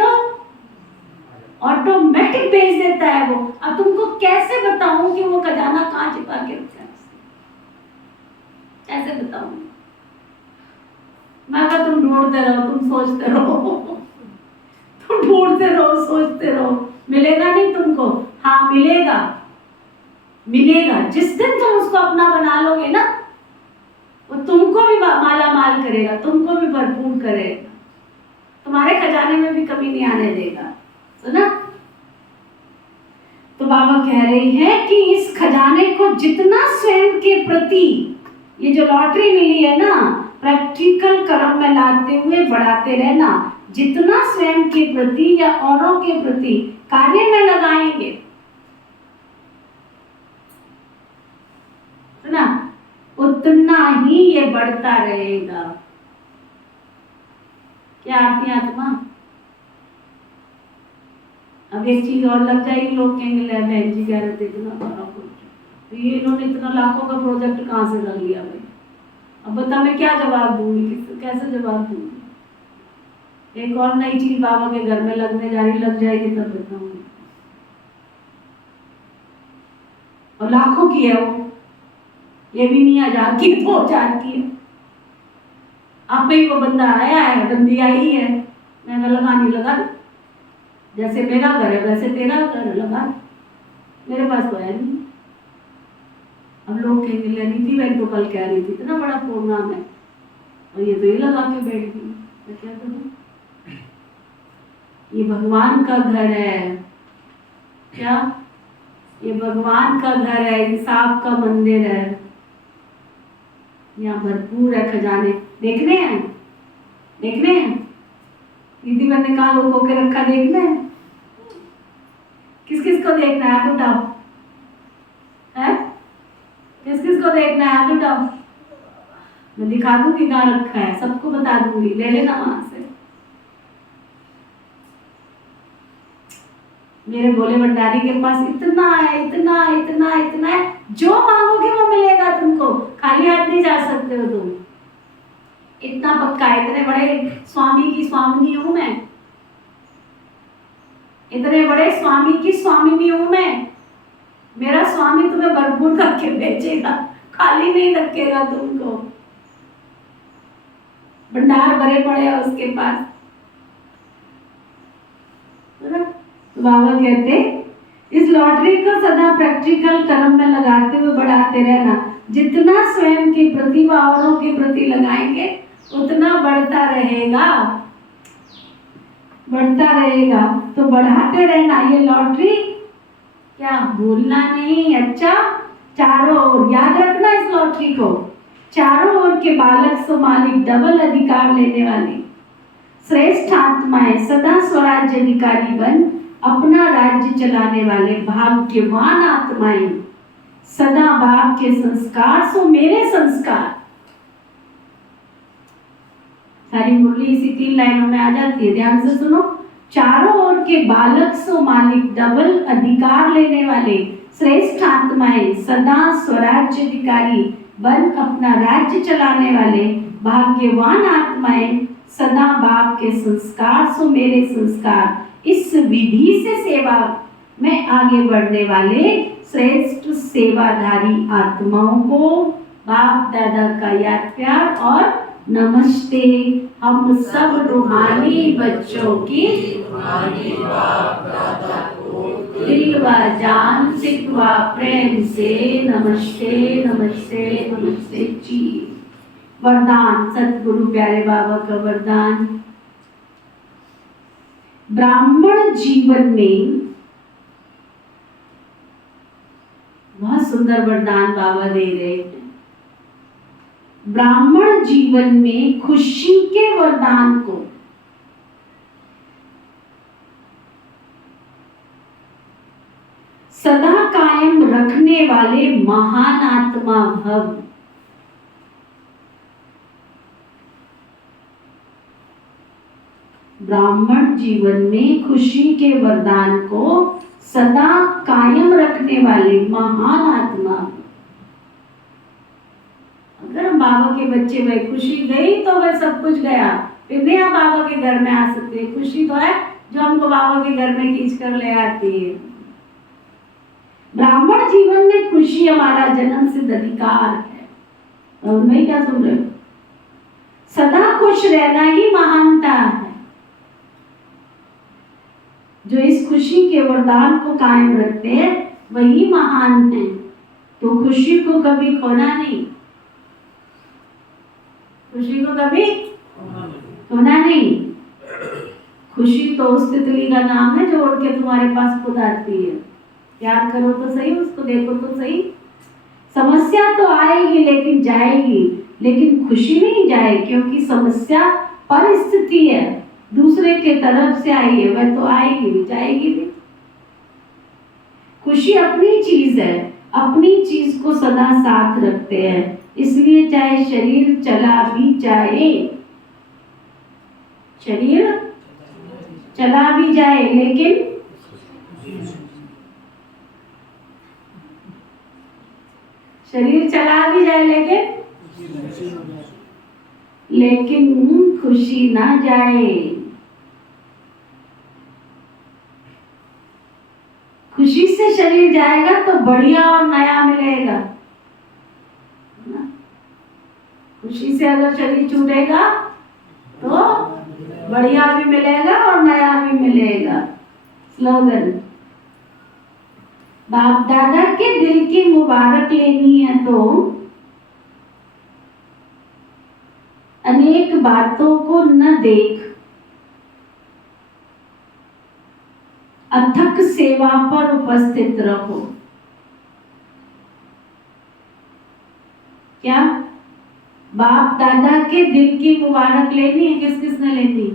ऑटोमेटिक भेज देता है वो। अब तुमको कैसे बताऊं कि वो खजाना कहाँ छिपा के रखा है? कैसे बताऊं मैं? अगर तुम ढूंढते रहो, तुम सोचते रहो, तुम ढूंढते रहो, सोचते रहो, मिलेगा नहीं तुमको। हाँ मिलेगा, मिलेगा। जिस दिन तुम उसको अपना बना लोगे ना, वो तुमको भी माला माल करेगा, तुमको भी भरपूर करेगा, तुम्हारे खजाने में भी कमी नहीं आने देगा। सुना? तो बाबा कह रही है कि इस खजाने को जितना स्वयं के प्रति, ये जो लॉटरी मिली है ना, प्रैक्टिकल कर्म में लाते हुए बढ़ाते रहना। जितना स्वयं के प्रति या औरों के प्रति कार्य में लगाएंगे, सुना, उतना ही ये बढ़ता रहेगा। क्या आती आत्मा? अब एक चीज और लग जाएगी, लोग कहेंगे ले बहन जी कह रहे थे इतना सारा कुछ, तो ये इन्होंने इतना लाखों का प्रोजेक्ट कहाँ से कर लिया भाई? अब बता मैं क्या जवाब दूंगी, कैसे जवाब दूंगी? एक और नई चीज बाबा के घर में लगने जा रही, लग जाएगी तब बताऊंगी। और लाखों की है वो, ये भी नहीं 1000 की, 2000 की है। आप ही वो बंदा आया है, बंदी आई है, मैंने लगानी लगा, जैसे मेरा घर है वैसे तेरा घर लगा, मेरे पास तो है नहीं। अब लोग कहेंगे नीति बहन तो कल कह रही थी इतना बड़ा प्रोग्राम है और ये तो ये लगा के बैठ गई, मैं क्या करूं? ये भगवान का घर है। क्या? ये भगवान का घर है, इंसाफ का मंदिर है, यहाँ भरपूर है खजाने। देखने हैं, देखने हैं। दीदी मैंने कहा लोगों के रखा देखना है, किस किस को देखना है? हाथ उठाओ, है किस किस को देखना है? हाथ उठाओ, मैं दिखा दूंगी कहाँ रखा है, सबको बता दूंगी, ले लेना वहां से। मेरे भोले भंडारी के पास इतना है, इतना इतना इतना है, जो मांगोगे वो मिलेगा तुमको, खाली हाथ नहीं जा सकते हो तुम। इतना पक्का है, इतने बड़े स्वामी की स्वामिनी हूं मैं, इतने बड़े स्वामी की स्वामिनी हूं मैं। मेरा स्वामी तुम्हें भरपूर करके भेजेगा, खाली नहीं रखेगा तुमको, भंडार भरे पड़े हैं उसके पास। तो बाबा कहते इस लॉटरी को सदा प्रैक्टिकल कर्म में लगाते हुए बढ़ाते रहना। जितना स्वयं के प्रति व औरों के प्रति लगाएंगे उतना बढ़ता रहेगा, बढ़ता रहेगा। तो बढ़ाते रहना। ये लॉटरी क्या भूलना नहीं। अच्छा, चारों ओर याद रखना इस लॉटरी को। चारों ओर के बालक सो मालिक, डबल अधिकार लेने वाली श्रेष्ठ आत्माएं, सदा स्वराज्य अधिकारी बन अपना राज्य चलाने वाले भाग्यवान आत्माएं, सदा बाप के संस्कार सो मेरे संस्कार। सारी मुरली इसी 3 लाइनों में आ जाती है, ध्यान से सुनो। चारों ओर के बालक सो मालिक, डबल अधिकार लेने वाले श्रेष्ठ आत्माएं, सदा स्वराज्य अधिकारी बन अपना राज्य चलाने वाले भाग्यवान आत्माएं, सदा बाप के संस्कार सो मेरे संस्कार, इस विधि से सेवा में आगे बढ़ने वाले श्रेष्ठ सेवाधारी आत्माओं को बाप दादा का याद प्यार और नमस्ते। हम सब रूहानी बच्चों की दिल व जान सिकवा प्रेम से नमस्ते नमस्ते नमस्ते जी। वरदान, सतगुरु प्यारे बाबा का वरदान। ब्राह्मण जीवन में, बहुत सुंदर वरदान बाबा दे रहे हैं। ब्राह्मण जीवन में खुशी के वरदान को सदा कायम रखने वाले महान आत्मा भव। ब्राह्मण जीवन में खुशी के वरदान को सदा कायम रखने वाले महान आत्मा। अगर हम बाबा के बच्चे भाई, खुशी गई तो वह सब कुछ गया, फिर भी हम बाबा के घर में आ सकते हैं। खुशी तो है जो हमको बाबा के घर में खींच कर ले आती है। ब्राह्मण जीवन में खुशी हमारा जन्म सिद्ध अधिकार है। और मैं क्या सुन रहे हो? सदा खुश रहना ही महानता है। जो इस खुशी के वरदान को कायम रखते हैं वही महान है। तो खुशी को कभी खोना नहीं, खुशी को कभी खोना नहीं। खुशी तो उस तितली का नाम है जो उड़ के तुम्हारे पास खुद आती है। प्यार करो तो सही, उसको देखो तो सही। समस्या तो आएगी लेकिन जाएगी, लेकिन खुशी नहीं जाए, क्योंकि समस्या परिस्थिति है, दूसरे के तरफ से आई है, वह तो आएगी भी जाएगी भी। खुशी अपनी चीज है, अपनी चीज को सदा साथ रखते हैं। इसलिए चाहे शरीर चला भी जाए, शरीर चला भी जाए, लेकिन शरीर चला भी जाए लेकिन खुशी ना जाए। खुशी से शरीर जाएगा तो बढ़िया और नया मिलेगा। खुशी से अगर शरीर छूटेगा तो बढ़िया भी मिलेगा और नया भी मिलेगा। स्लोगन, बाप दादा के दिल की मुबारक लेनी है तो अनेक बातों को न देख, अथक सेवा पर उपस्थित रहो। क्या बाप दादा के दिल की मुबारक लेनी है? किस किस ने लेनी?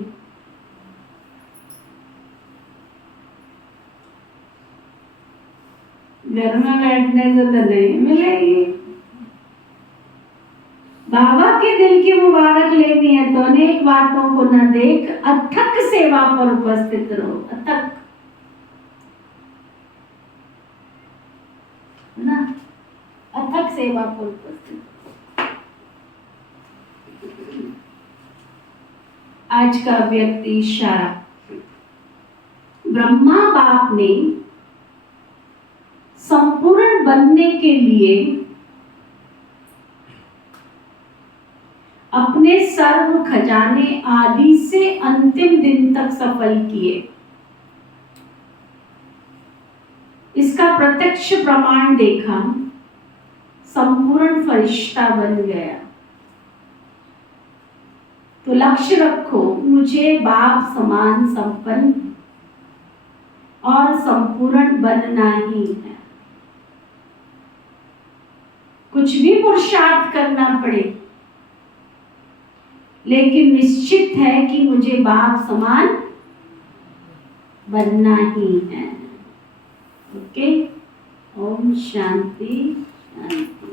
घर में बैठने से तो नहीं मिलेगी। बाबा के दिल की मुबारक लेनी है तो अनेक बातों को न देख, अथक सेवा पर उपस्थित रहो। अथक ना, अथक सेवा पर उपस्थित। आज का व्यक्ति इशारा, ब्रह्मा बाप ने संपूर्ण बनने के लिए अपने सर्व खजाने आदि से अंतिम दिन तक सफल किए। इसका प्रत्यक्ष प्रमाण देखा, संपूर्ण फरिश्ता बन गया। तो लक्ष्य रखो, मुझे बाप समान संपन्न और संपूर्ण बनना ही है। कुछ भी पुरुषार्थ करना पड़े, लेकिन निश्चित है कि मुझे बाप समान बनना ही है। ओके, ओम शांति शांति।